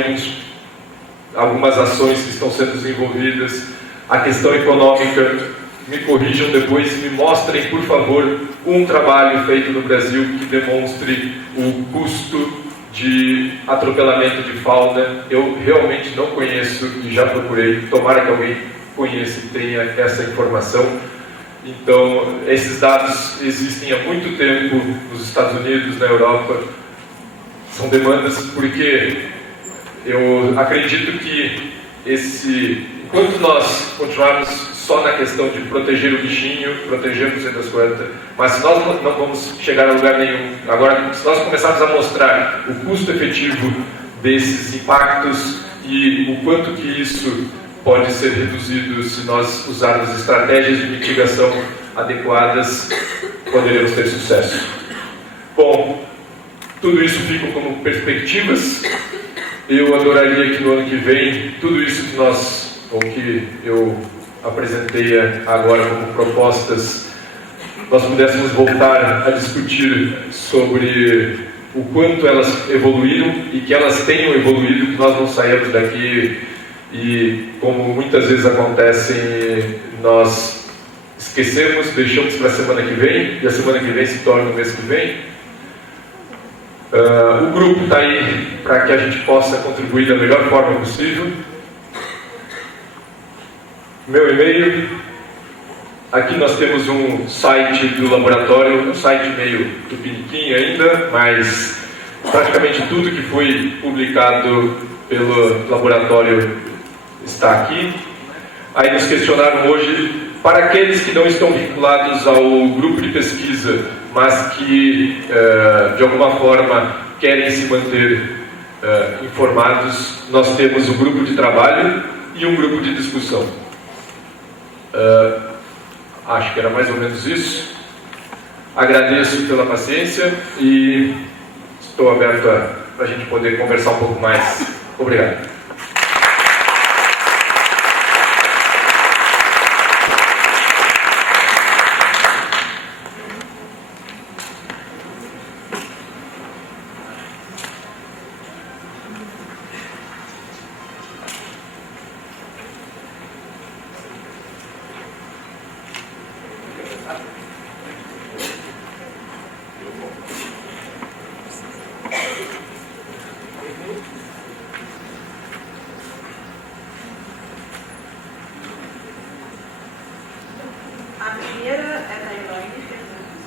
algumas ações que estão sendo desenvolvidas, a questão econômica, me corrijam depois e me mostrem, por favor, um trabalho feito no Brasil que demonstre o custo de atropelamento de fauna. Eu realmente não conheço e já procurei, tomara que alguém conheça e tenha essa informação. Então, esses dados existem há muito tempo nos Estados Unidos, na Europa, são demandas porque eu acredito que enquanto nós continuarmos só na questão de proteger o bichinho, proteger não sei das quantas, mas se nós não vamos chegar a lugar nenhum. Agora, se nós começarmos a mostrar o custo efetivo desses impactos e o quanto que isso pode ser reduzido se nós usarmos estratégias de mitigação adequadas, poderemos ter sucesso. Bom, tudo isso fica como perspectivas. Eu adoraria que no ano que vem, tudo isso que eu apresentei agora como propostas, nós pudéssemos voltar a discutir sobre o quanto elas evoluíram e que elas tenham evoluído, que nós não saímos daqui e, como muitas vezes acontece, nós esquecemos, deixamos para a semana que vem e a semana que vem se torna o mês que vem. O grupo está aí para que a gente possa contribuir da melhor forma possível. Meu e-mail, aqui nós temos um site do laboratório, um site meio tupiniquim ainda, mas praticamente tudo que foi publicado pelo laboratório está aqui. Aí nos questionaram hoje, para aqueles que não estão vinculados ao grupo de pesquisa, mas que de alguma forma querem se manter informados, nós temos um grupo de trabalho e um grupo de discussão. Acho que era mais ou menos isso. Agradeço pela paciência e estou aberto para a gente poder conversar um pouco mais. Obrigado. A primeira é da Elaine Fernandes,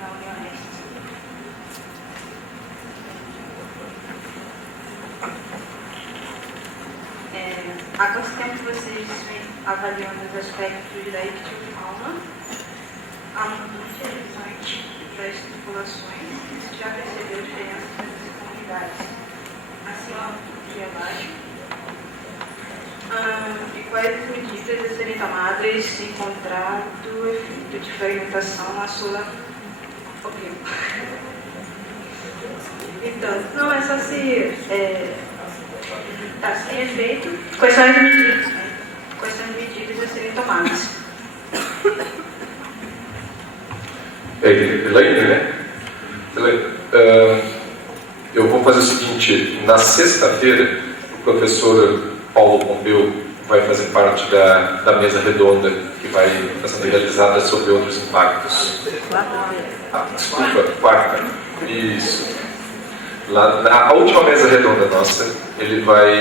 da Unioeste. Há quanto tempo vocês vêm avaliando os aspectos da ictiofauna? Há muito interessante das tripulações, isso já percebeu diferença nessas comunidades, acima e abaixo. E quais as medidas a serem tomadas se encontrado efeito de fragmentação na sua opinião? Então, não é só se está sem efeito, quais são as medidas, né? Quais são as medidas a serem tomadas? Elaine, né? Elaine, eu vou fazer o seguinte, na sexta-feira o professor Paulo Pompeu vai fazer parte da mesa redonda que vai estar sendo realizada sobre outros impactos. Desculpa, quarta. Isso. A última mesa redonda nossa, ele vai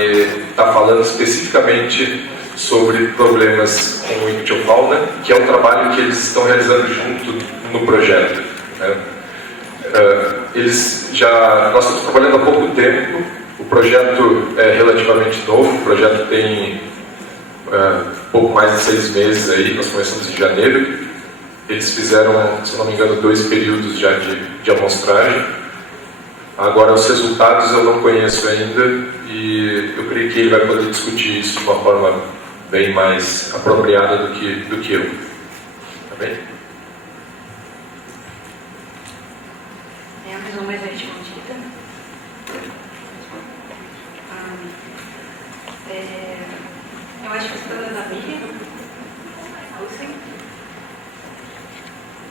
estar falando especificamente sobre problemas com ictiofauna, que é um trabalho que eles estão realizando junto no projeto, né? Nós estamos trabalhando há pouco tempo, o projeto é relativamente novo, o projeto tem pouco mais de 6 meses aí, nós começamos em janeiro, eles fizeram, se não me engano, 2 períodos já de amostragem. Agora, os resultados eu não conheço ainda e eu creio que ele vai poder discutir isso de uma forma bem mais apropriada do que eu. Tá bem? Mais uma vez respondida. Eu acho que você está dando da Miriam Gussen.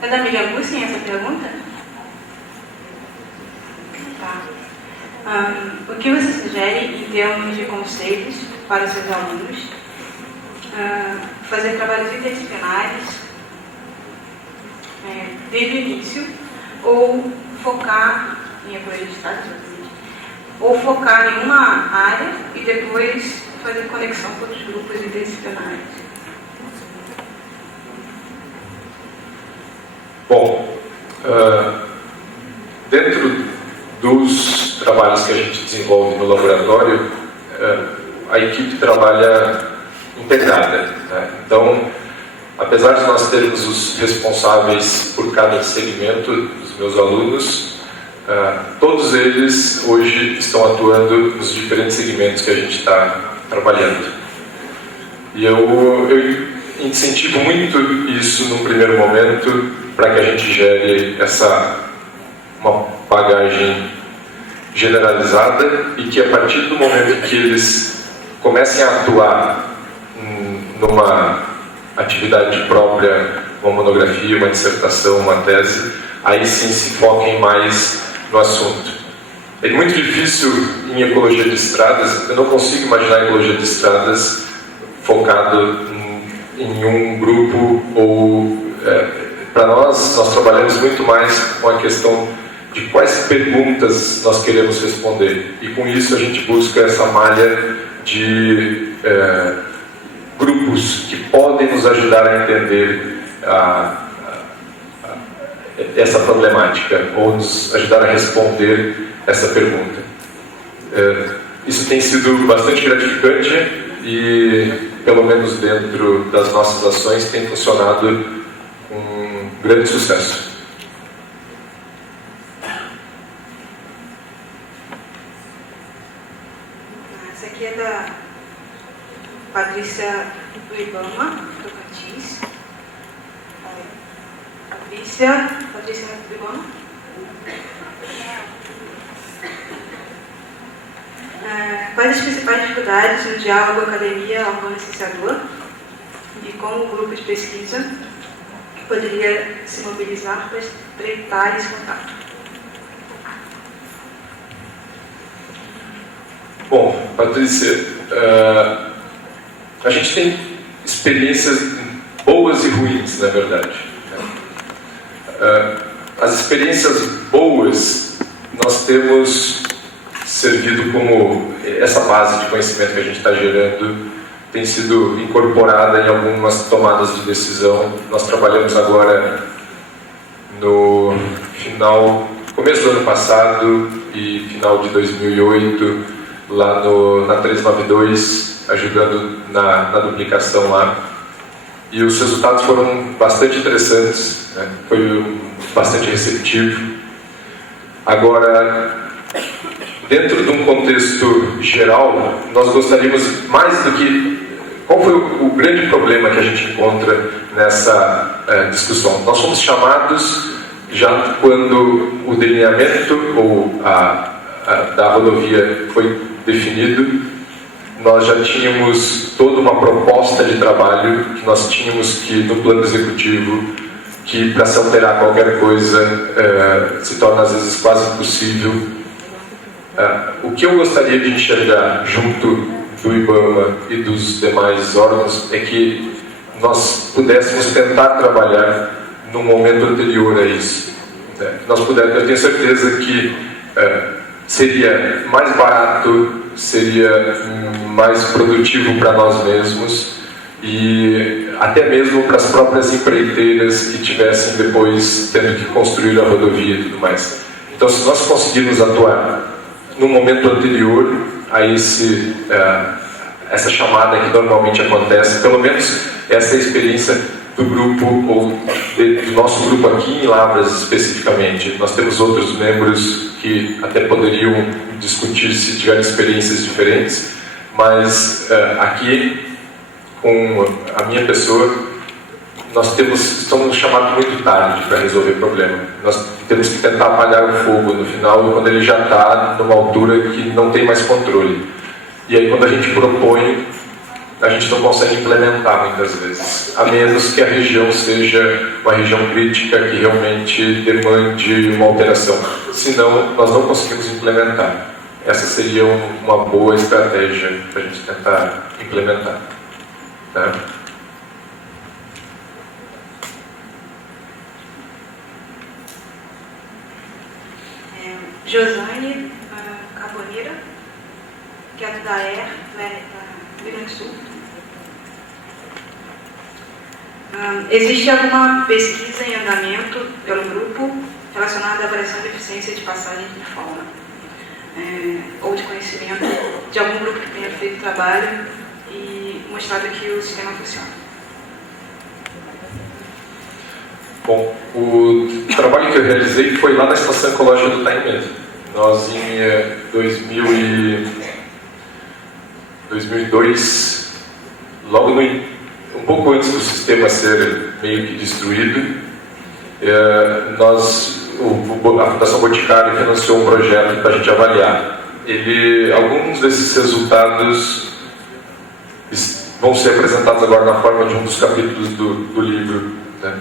É da Miriam Gussen essa pergunta? Tá. O que você sugere em termos de conceitos para os seus alunos? Fazer trabalhos interdisciplinares desde o início, ou focar em ecologia de estados, ou focar em uma área e depois fazer conexão com outros grupos interdisciplinares? Bom, dentro dos trabalhos que a gente desenvolve no laboratório, a equipe trabalha integrada, né? Então, apesar de nós termos os responsáveis por cada segmento dos meus alunos, todos eles hoje estão atuando nos diferentes segmentos que a gente está trabalhando. E eu incentivo muito isso num primeiro momento, para que a gente gere uma bagagem generalizada e que a partir do momento que eles comecem a atuar numa atividade própria, uma monografia, uma dissertação, uma tese, aí sim se foquem mais no assunto. É muito difícil em ecologia de estradas, eu não consigo imaginar a ecologia de estradas focado em um grupo ou... para nós trabalhamos muito mais com a questão de quais perguntas nós queremos responder. E com isso a gente busca essa malha de grupos que podem nos ajudar a entender essa problemática, ou nos ajudar a responder essa pergunta. Isso tem sido bastante gratificante e, pelo menos dentro das nossas ações, tem funcionado com grande sucesso. Essa aqui é da Patrícia do Ibama, Tocantins. Patrícia do Ibama. Quais as principais dificuldades no diálogo academia-aluno-licenciador e como o grupo de pesquisa poderia se mobilizar para estreitar esse contato? Bom, Patrícia, a gente tem experiências boas e ruins, na verdade. As experiências boas, nós temos servido como essa base de conhecimento que a gente está gerando tem sido incorporada em algumas tomadas de decisão. Nós trabalhamos agora no começo do ano passado e final de 2008, lá na 392, ajudando na duplicação lá. E os resultados foram bastante interessantes, né? Foi bastante receptivo. Agora, dentro de um contexto geral, nós gostaríamos mais do que... Qual foi o grande problema que a gente encontra nessa discussão? Nós fomos chamados, já quando o delineamento ou da rodovia foi definido, nós já tínhamos toda uma proposta de trabalho que nós tínhamos que, no plano executivo, que para se alterar qualquer coisa se torna às vezes quase impossível. O que eu gostaria de enxergar junto do IBAMA e dos demais órgãos é que nós pudéssemos tentar trabalhar num momento anterior a isso. Eu tenho certeza que seria mais barato, seria mais produtivo para nós mesmos e até mesmo para as próprias empreiteiras que tivessem depois tendo que construir a rodovia e tudo mais. Então, se nós conseguirmos atuar no momento anterior a essa chamada que normalmente acontece, pelo menos essa é a experiência do grupo, ou do nosso grupo aqui em Lavras especificamente. Nós temos outros membros que até poderiam discutir se tiverem experiências diferentes, mas aqui, com a minha pessoa, nós estamos chamados muito tarde para resolver o problema. Nós temos que tentar apagar o fogo no final, quando ele já está numa altura que não tem mais controle. E aí, quando a gente propõe, a gente não consegue implementar muitas vezes, a menos que a região seja uma região crítica que realmente demande uma alteração. Senão, nós não conseguimos implementar. Essa seria uma boa estratégia para a gente tentar implementar. Tá? Josane Carboneira, que é do DAER, do Rio Grande do Sul. Existe alguma pesquisa em andamento pelo grupo relacionada à avaliação de eficiência de passagem de fauna? Ou de conhecimento de algum grupo que tenha feito trabalho e mostrado que o sistema funciona? Bom, o trabalho que eu realizei foi lá na Estação Ecológica do Itaim mesmo. Nós, em 2002, logo um pouco antes do sistema ser meio que destruído, a Fundação Boticário financiou um projeto para a gente avaliar. Alguns desses resultados vão ser apresentados agora na forma de um dos capítulos do livro, né?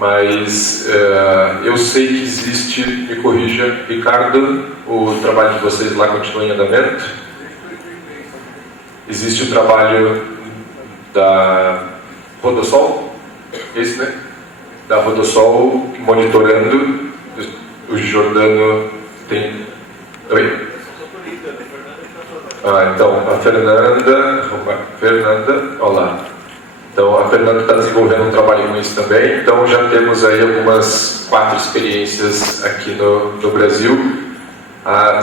Mas eu sei que existe, me corrija, Ricardo, o trabalho de vocês lá continua em andamento. Existe o trabalho da Rodosol, esse, né? Da Rodosol monitorando. O Jordano tem... Oi? Então, a Fernanda, olá. Então, a Fernanda está desenvolvendo um trabalho com isso também. Então, já temos aí algumas 4 experiências aqui no Brasil.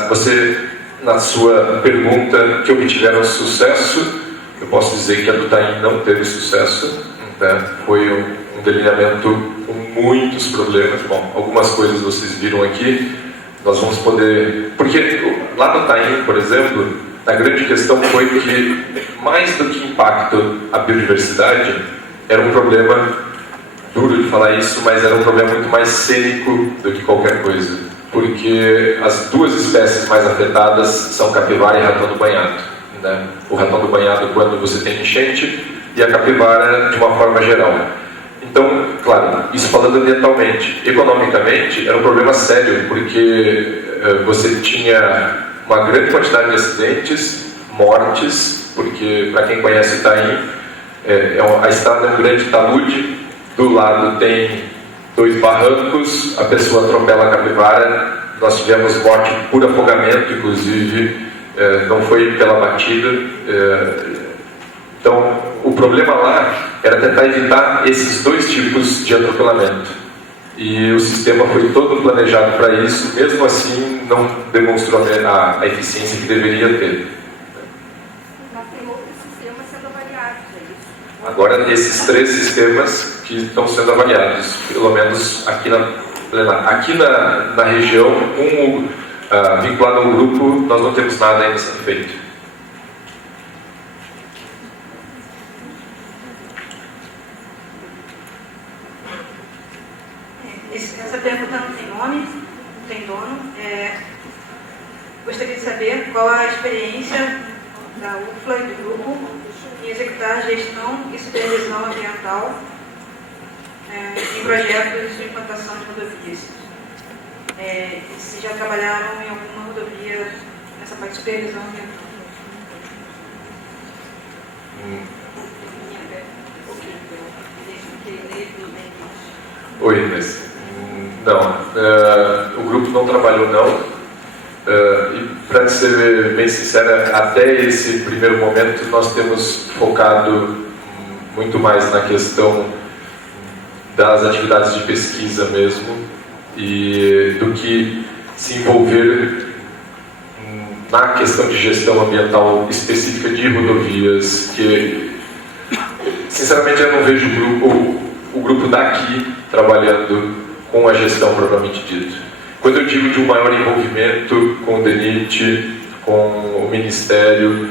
Você, na sua pergunta, que obtiveram sucesso, eu posso dizer que a do Itaim não teve sucesso. Né? Foi um delineamento com muitos problemas. Bom, algumas coisas vocês viram aqui. Nós vamos poder... Porque lá no Itaim, por exemplo, a grande questão foi que, mais do que impacto à biodiversidade, era um problema, duro de falar isso, mas era um problema muito mais cênico do que qualquer coisa. Porque as 2 espécies mais afetadas são capivara e ratão do banhado. Né? O ratão do banhado quando você tem enchente e a capivara de uma forma geral. Então, claro, isso falando ambientalmente. Economicamente, era um problema sério, porque você tinha uma grande quantidade de acidentes, mortes, porque, para quem conhece Itaim, a estrada é um grande talude, do lado tem 2 barrancos, a pessoa atropela a capivara, nós tivemos morte por afogamento, inclusive, não foi pela batida. Então, o problema lá era tentar evitar esses 2 tipos de atropelamento. E o sistema foi todo planejado para isso, mesmo assim não demonstrou a eficiência que deveria ter. Mas tem outros sistemas sendo avaliados, é isso? Agora, esses 3 sistemas que estão sendo avaliados, pelo menos aqui na região, vinculado ao grupo, nós não temos nada ainda sendo feito. Essa pergunta não tem nome, não tem dono. Gostaria de saber qual a experiência da UFLA e do grupo em executar gestão e supervisão ambiental em projetos de implantação de rodovias. Se já trabalharam em alguma rodovia nessa parte de supervisão ambiental. Oi, Inês. Não, o grupo não trabalhou não, e para ser bem sincera, até esse primeiro momento nós temos focado muito mais na questão das atividades de pesquisa mesmo, e do que se envolver na questão de gestão ambiental específica de rodovias, que sinceramente eu não vejo o grupo daqui trabalhando com a gestão propriamente dita. Quando eu digo de um maior envolvimento com o DENIT, com o Ministério,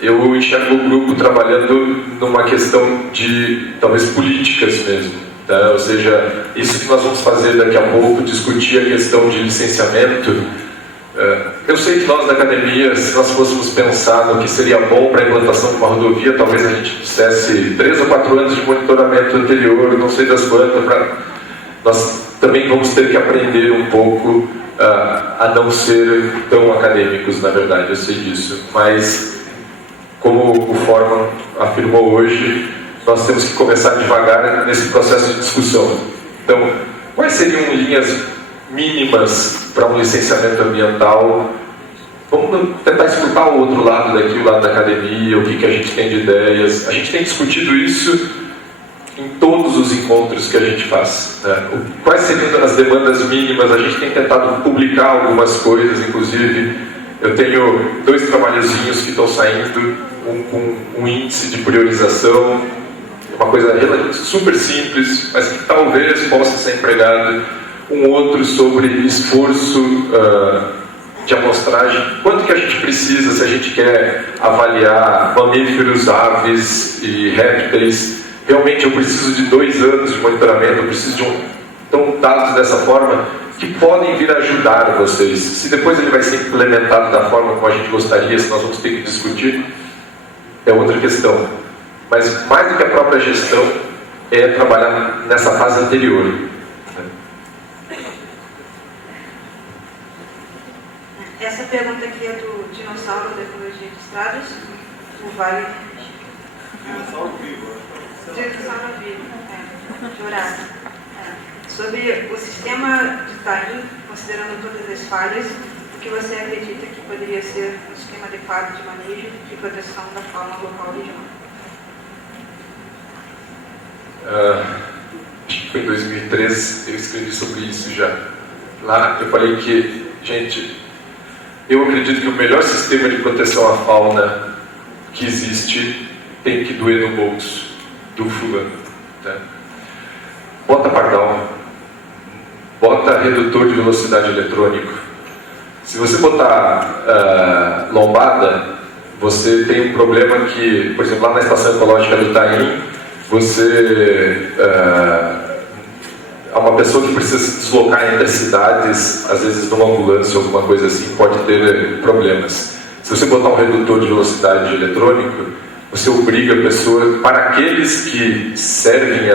eu enxergo o grupo trabalhando numa questão de, talvez, políticas mesmo. Tá? Ou seja, isso que nós vamos fazer daqui a pouco, discutir a questão de licenciamento. Eu sei que nós da academia, se nós fôssemos pensar no que seria bom para a implantação de uma rodovia, talvez a gente dissesse 3 ou 4 anos de monitoramento anterior, não sei das quantas, nós também vamos ter que aprender um pouco a não ser tão acadêmicos, na verdade, eu sei disso. Mas, como o Fórum afirmou hoje, nós temos que começar devagar nesse processo de discussão. Então, quais seriam linhas mínimas para um licenciamento ambiental? Vamos tentar escutar o outro lado daqui, o lado da academia, o que a gente tem de ideias. A gente tem discutido isso em todos os encontros que a gente faz. Né? Quais seriam as demandas mínimas? A gente tem tentado publicar algumas coisas, inclusive eu tenho 2 trabalhozinhos que estão saindo, um com um índice de priorização, uma coisa super simples, mas que talvez possa ser empregado, um outro sobre esforço de amostragem, quanto que a gente precisa se a gente quer avaliar mamíferos, aves e répteis. Realmente eu preciso de 2 anos de monitoramento, eu preciso de dados dessa forma que podem vir ajudar vocês. Se depois ele vai ser implementado da forma como a gente gostaria, se nós vamos ter que discutir, é outra questão. Mas mais do que a própria gestão, é trabalhar nessa fase anterior. Essa pergunta aqui é do Dinossauro da Ecologia de Estradas, o Vale. Dinossauro vivo. Dinossauro vivo, jurado. Sobre o sistema de Itaim, considerando todas as falhas, o que você acredita que poderia ser um sistema adequado de manejo e proteção da fauna local e regional? Acho que foi em 2013, eu escrevi sobre isso já. Lá eu falei que, gente, eu acredito que o melhor sistema de proteção à fauna que existe tem que doer no bolso do fulano. Tá? Bota pardal, bota redutor de velocidade eletrônico. Se você botar lombada, você tem um problema que, por exemplo, lá na estação ecológica do Itaim, você uma pessoa que precisa se deslocar entre as cidades, às vezes numa ambulância ou alguma coisa assim, pode ter problemas. Se você botar um redutor de velocidade eletrônico, você obriga a pessoa, para aqueles que servem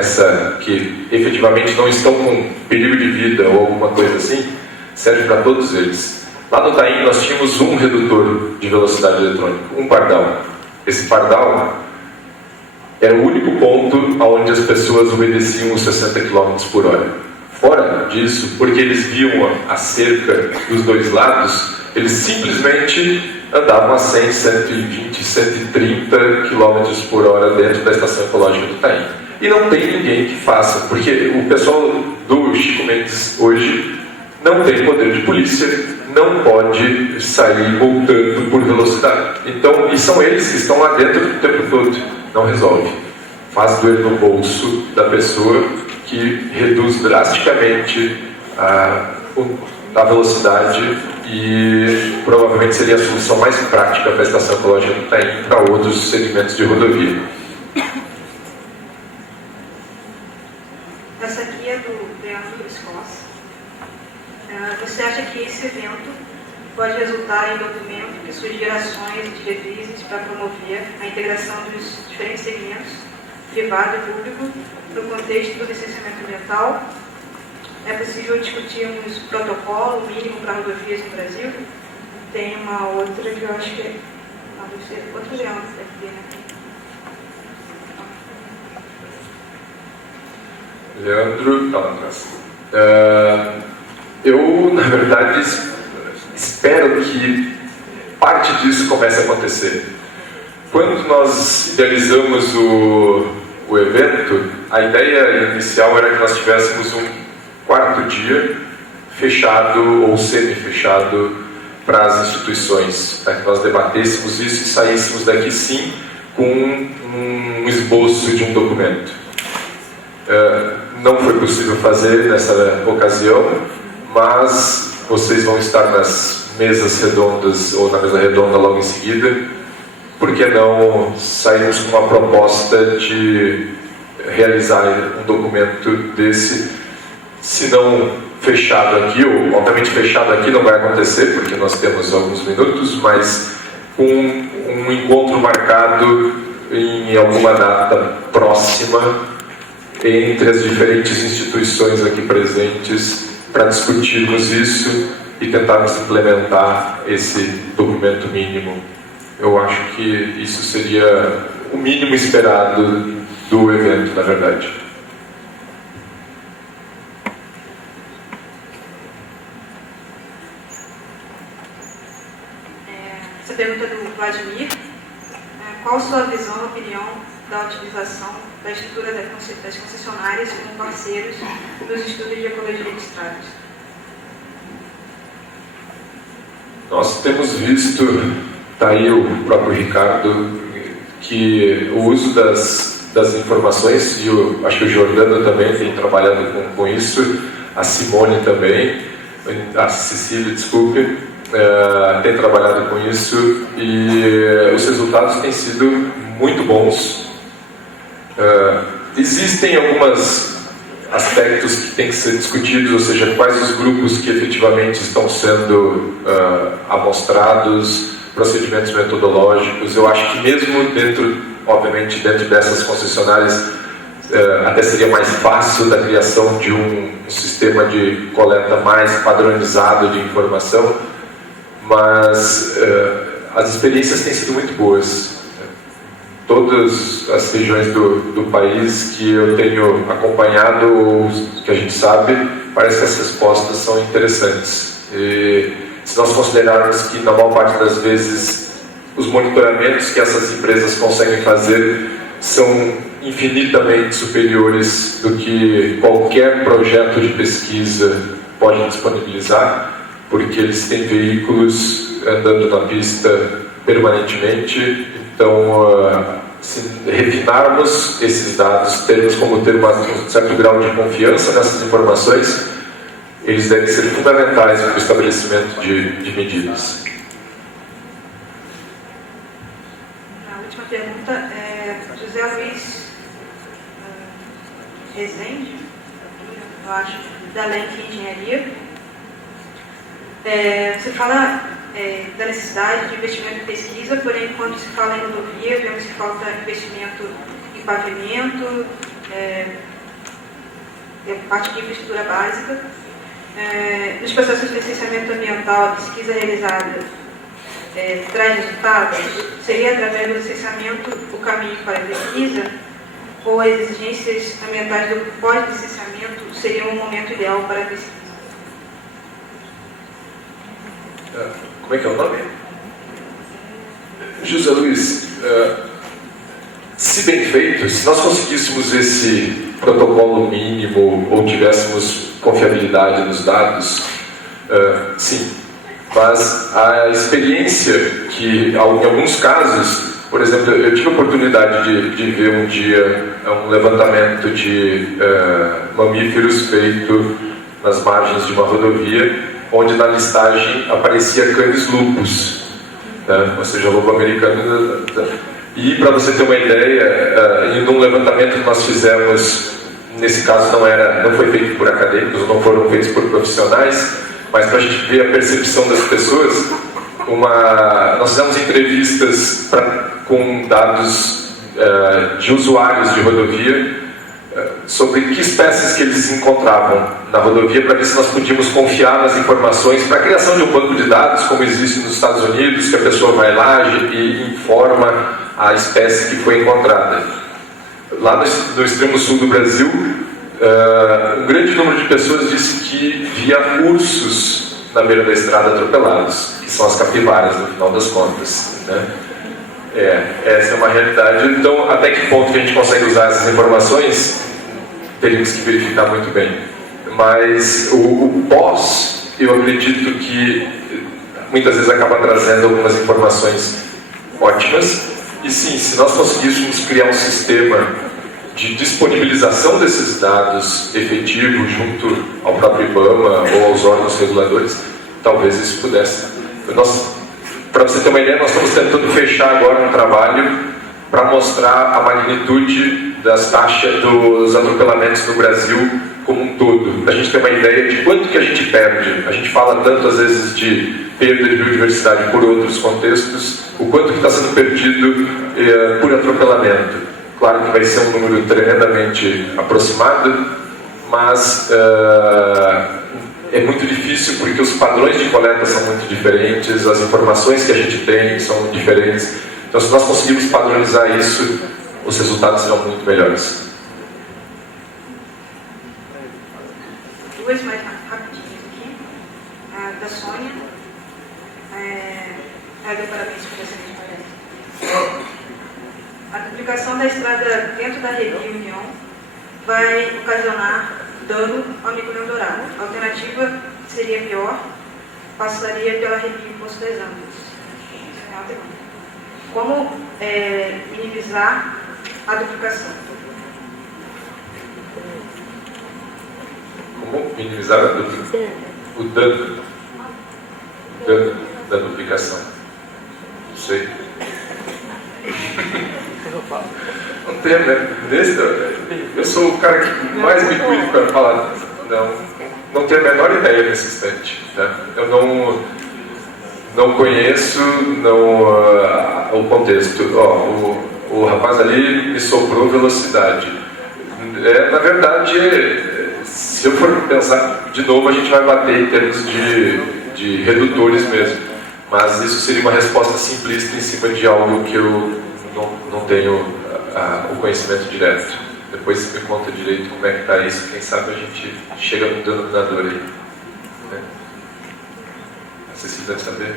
que efetivamente não estão com perigo de vida ou alguma coisa assim, serve para todos eles. Lá no Itaim nós tínhamos um redutor de velocidade eletrônica, um pardal. Esse pardal era o único ponto onde as pessoas obedeciam os 60 km por hora. Fora disso, porque eles viam a cerca dos 2 lados, eles simplesmente andavam a 100, 120, 130 km por hora dentro da estação ecológica do Itaim. E não tem ninguém que faça, porque o pessoal do Chico Mendes hoje não tem poder de polícia, não pode sair multando por velocidade. Então, e são eles que estão lá dentro o tempo todo. Não resolve. Faz doer no bolso da pessoa, que reduz drasticamente a velocidade e provavelmente seria a solução mais prática para a estação ecológica do Itaim para outros segmentos de rodovia. Essa aqui é do Leandro Scoss. Você acha que esse evento pode resultar em documento que sugira ações e diretrizes para promover a integração dos diferentes segmentos, privado e público, no contexto do licenciamento ambiental? É possível discutirmos protocolo mínimo para rodovias no Brasil? Tem uma outra que eu acho que deve ser outro Leandro daqui, né? Leandro, eu, na verdade, espero que parte disso comece a acontecer. Quando nós idealizamos o evento, a ideia inicial era que nós tivéssemos um quarto dia fechado ou semi-fechado para as instituições, para que nós debatêssemos isso e saíssemos daqui sim com um esboço de um documento. Não foi possível fazer nessa ocasião, mas vocês vão estar nas mesas redondas ou na mesa redonda logo em seguida. Por que não sairmos com uma proposta de realizar um documento desse, se não fechado aqui, ou obviamente fechado aqui não vai acontecer, porque nós temos alguns minutos, mas com um encontro marcado em alguma data próxima entre as diferentes instituições aqui presentes para discutirmos isso e tentarmos implementar esse documento mínimo. Eu acho que isso seria o mínimo esperado do evento, na verdade. Essa pergunta do Vladimir. Qual a sua visão, opinião da utilização da estrutura das concessionárias como parceiros nos estudos de ecologia de estradas? Nós temos visto, está aí o próprio Ricardo, que o uso das informações, e acho que o Jordano também tem trabalhado com isso, a Simone também, a Cecília, desculpe, tem trabalhado com isso, e os resultados têm sido muito bons. Existem alguns aspectos que têm que ser discutidos, ou seja, quais os grupos que efetivamente estão sendo amostrados, procedimentos metodológicos. Eu acho que mesmo obviamente dentro dessas concessionárias, até seria mais fácil da criação de um sistema de coleta mais padronizado de informação, mas as experiências têm sido muito boas. Todas as regiões do país que eu tenho acompanhado, ou que a gente sabe, parece que as respostas são interessantes. E se nós considerarmos que, na maior parte das vezes, os monitoramentos que essas empresas conseguem fazer são infinitamente superiores do que qualquer projeto de pesquisa pode disponibilizar, porque eles têm veículos andando na pista permanentemente. Então, se refinarmos esses dados, termos como ter um certo grau de confiança nessas informações, eles devem ser fundamentais para o estabelecimento de medidas. A última pergunta é José Luiz Rezende, eu acho, da Lenk Engenharia. Você fala da necessidade de investimento em pesquisa, porém, quando se fala em rodovia, vemos que falta investimento em pavimento, parte de infraestrutura básica. Nos processos de licenciamento ambiental, a pesquisa realizada traz resultados? Seria através do licenciamento o caminho para a pesquisa? Ou as exigências ambientais do pós-licenciamento seriam o momento ideal para a pesquisa? Como é que é o nome? José Luiz, se bem feito, se nós conseguíssemos esse protocolo mínimo ou tivéssemos confiabilidade nos dados, sim. Mas a experiência que, em alguns casos, por exemplo, eu tive a oportunidade de ver um dia um levantamento de mamíferos feito nas margens de uma rodovia, onde na listagem aparecia Canis lupus, ou seja, lobo americano. E para você ter uma ideia, em um levantamento que nós fizemos, nesse caso não foi feito por acadêmicos, não foram feitos por profissionais, mas para a gente ver a percepção das pessoas, nós fizemos entrevistas com dados de usuários de rodovia, sobre que espécies que eles encontravam na rodovia, para ver se nós podíamos confiar nas informações para a criação de um banco de dados, como existe nos Estados Unidos, que a pessoa vai lá e informa a espécie que foi encontrada. Lá no extremo sul do Brasil, um grande número de pessoas disse que via ursos na beira da estrada atropelados, que são as capivaras, no final das contas, né? Essa é uma realidade. Então, até que ponto que a gente consegue usar essas informações, teríamos que verificar muito bem. Mas o pós, eu acredito que muitas vezes acaba trazendo algumas informações ótimas. E sim, se nós conseguíssemos criar um sistema de disponibilização desses dados efetivo junto ao próprio IBAMA ou aos órgãos reguladores, talvez isso pudesse. Para você ter uma ideia, nós estamos tentando fechar agora um trabalho para mostrar a magnitude das taxas dos atropelamentos no Brasil como um todo. A gente tem uma ideia de quanto que a gente perde. A gente fala tanto às vezes de perda de biodiversidade por outros contextos, o quanto que está sendo perdido por atropelamento. Claro que vai ser um número tremendamente aproximado, mas é muito difícil porque os padrões de coleta são muito diferentes, as informações que a gente tem são diferentes. Então, se nós conseguirmos padronizar isso, os resultados serão muito melhores. Duas mais rapidinhas aqui. A da Sônia. Deu parabéns por excelente. A duplicação da estrada dentro da União vai ocasionar dano ao mico-leão dourado. A alternativa seria pior, passaria pela Poço das Antas. Como minimizar a duplicação? Como minimizar o dano da duplicação? Não sei. Não tem, né? Eu sou o cara que mais me cuido para falar. Não tenho a menor ideia nesse instante. Tá? Eu não conheço o contexto. O rapaz ali me soprou velocidade. Na verdade, se eu for pensar de novo, a gente vai bater em termos de redutores mesmo. Mas isso seria uma resposta simplista em cima de algo que eu não tenho o conhecimento direto. Depois você me conta direito como é que está isso. Quem sabe a gente chega no denominador aí. Né? A Cecília deve saber.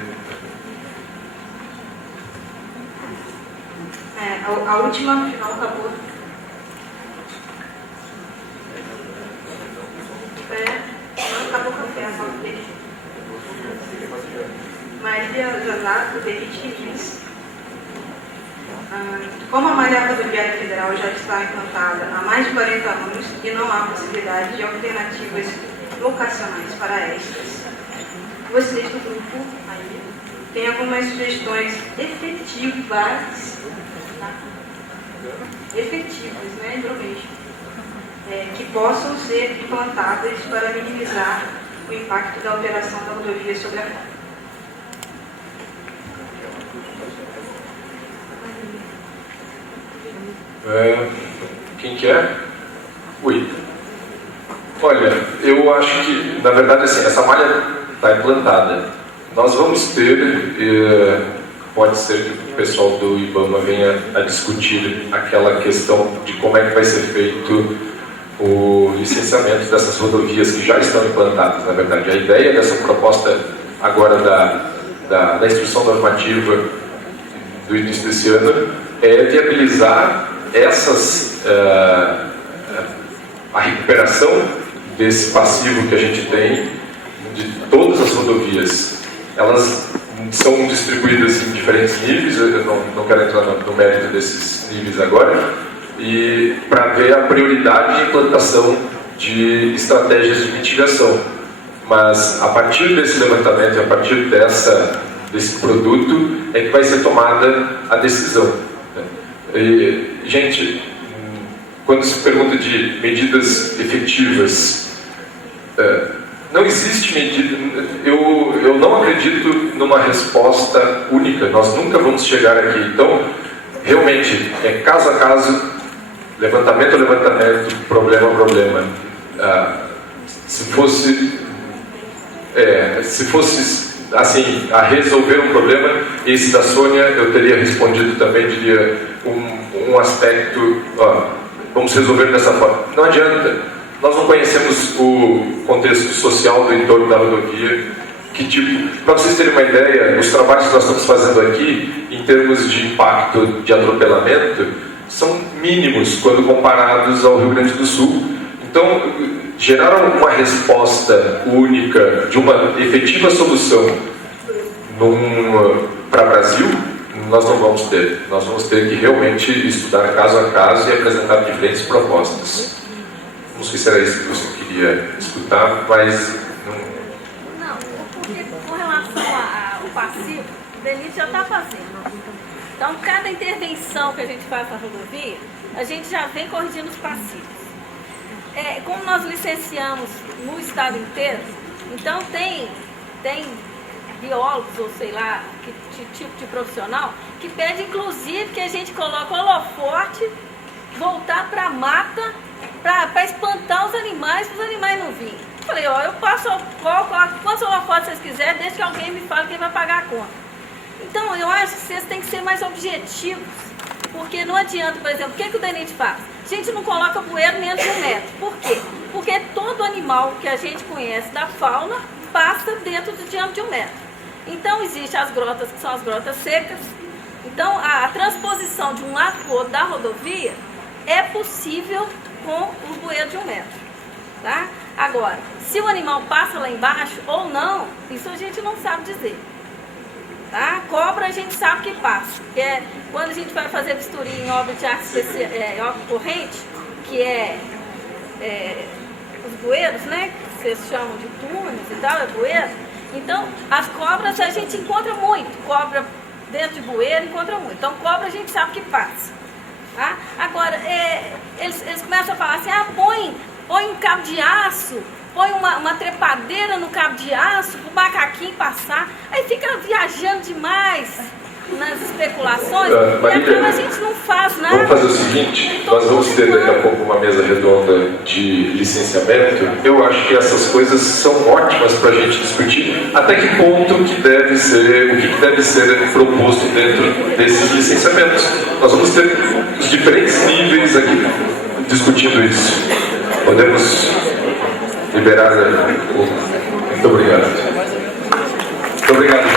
A última, no final, acabou. Acabou o café, a foto dele. Maria Zanato, Benite Minas. Como a malha rodoviária federal já está implantada há mais de 40 anos e não há possibilidade de alternativas locacionais para estas, vocês do grupo aí têm algumas sugestões efetivas, né, que possam ser implantadas para minimizar o impacto da operação da rodovia sobre a fauna. Quem que é? Oi. Olha, eu acho que, na verdade, assim, essa malha está implantada. Nós vamos ter, pode ser que o pessoal do IBAMA venha a discutir aquela questão de como é que vai ser feito o licenciamento dessas rodovias que já estão implantadas, na verdade. A ideia dessa proposta agora da instrução normativa do início desse ano é viabilizar a recuperação desse passivo que a gente tem de todas as rodovias. Elas são distribuídas em diferentes níveis, eu não quero entrar no mérito desses níveis agora, e para ver a prioridade de implantação de estratégias de mitigação. Mas a partir desse levantamento e a partir desse produto é que vai ser tomada a decisão. E, gente, quando se pergunta de medidas efetivas, não existe medida. Eu não acredito numa resposta única. Nós nunca vamos chegar aqui. Então, realmente, é caso a caso, levantamento a levantamento, problema a problema. Se fosse assim, a resolver um problema, esse da Sônia eu teria respondido também, diria um aspecto, vamos resolver dessa forma. Não adianta, nós não conhecemos o contexto social do entorno da rodovia, Para vocês terem uma ideia, os trabalhos que nós estamos fazendo aqui, em termos de impacto de atropelamento, são mínimos quando comparados ao Rio Grande do Sul. Então, gerar uma resposta única de uma efetiva solução para o Brasil, nós não vamos ter. Nós vamos ter que realmente estudar caso a caso e apresentar diferentes propostas. Não sei se era isso que você queria escutar, mas... Não, porque com relação ao passivo, o DENIT já está fazendo. Então, cada intervenção que a gente faz na rodovia, a gente já vem corrigindo os passivos. Como nós licenciamos no estado inteiro, então tem biólogos, ou sei lá, que tipo de profissional, que pede inclusive que a gente coloque o holofote, voltar para a mata, para espantar os animais, para os animais não virem. Falei, ó, eu passo quantos holofotes vocês quiserem, desde que alguém me fale quem vai pagar a conta. Então, eu acho que vocês têm que ser mais objetivos, porque não adianta, por exemplo, o que o DENIT faz? A gente não coloca bueiro menos de 1 metro. Por quê? Porque todo animal que a gente conhece da fauna passa dentro do diâmetro de 1 metro. Então, existem as grotas, que são as grotas secas. Então, a transposição de um lado para o outro da rodovia é possível com o bueiro de 1 metro. Tá? Agora, se o animal passa lá embaixo ou não, isso a gente não sabe dizer. Tá? Cobra a gente sabe que passa. Que é quando a gente vai fazer bisturi em obra de arte especial, obra corrente, que os bueiros, né? Que vocês chamam de túneis e tal, é bueiro. Então, as cobras a gente encontra muito. Cobra dentro de bueiro encontra muito. Então, cobra a gente sabe que passa. Tá? Agora, eles começam a falar assim, põe um cabo de aço, põe uma trepadeira no cabo de aço para o macaquinho passar. Aí fica viajando demais nas especulações e aquilo a gente não faz nada. Vamos fazer o seguinte, nós vamos ter daqui a pouco uma mesa redonda de licenciamento. Eu acho que essas coisas são ótimas para a gente discutir até que ponto o que deve ser proposto dentro desses licenciamentos. Nós vamos ter os diferentes níveis aqui discutindo isso. Podemos liberar. Muito obrigado. Muito obrigado.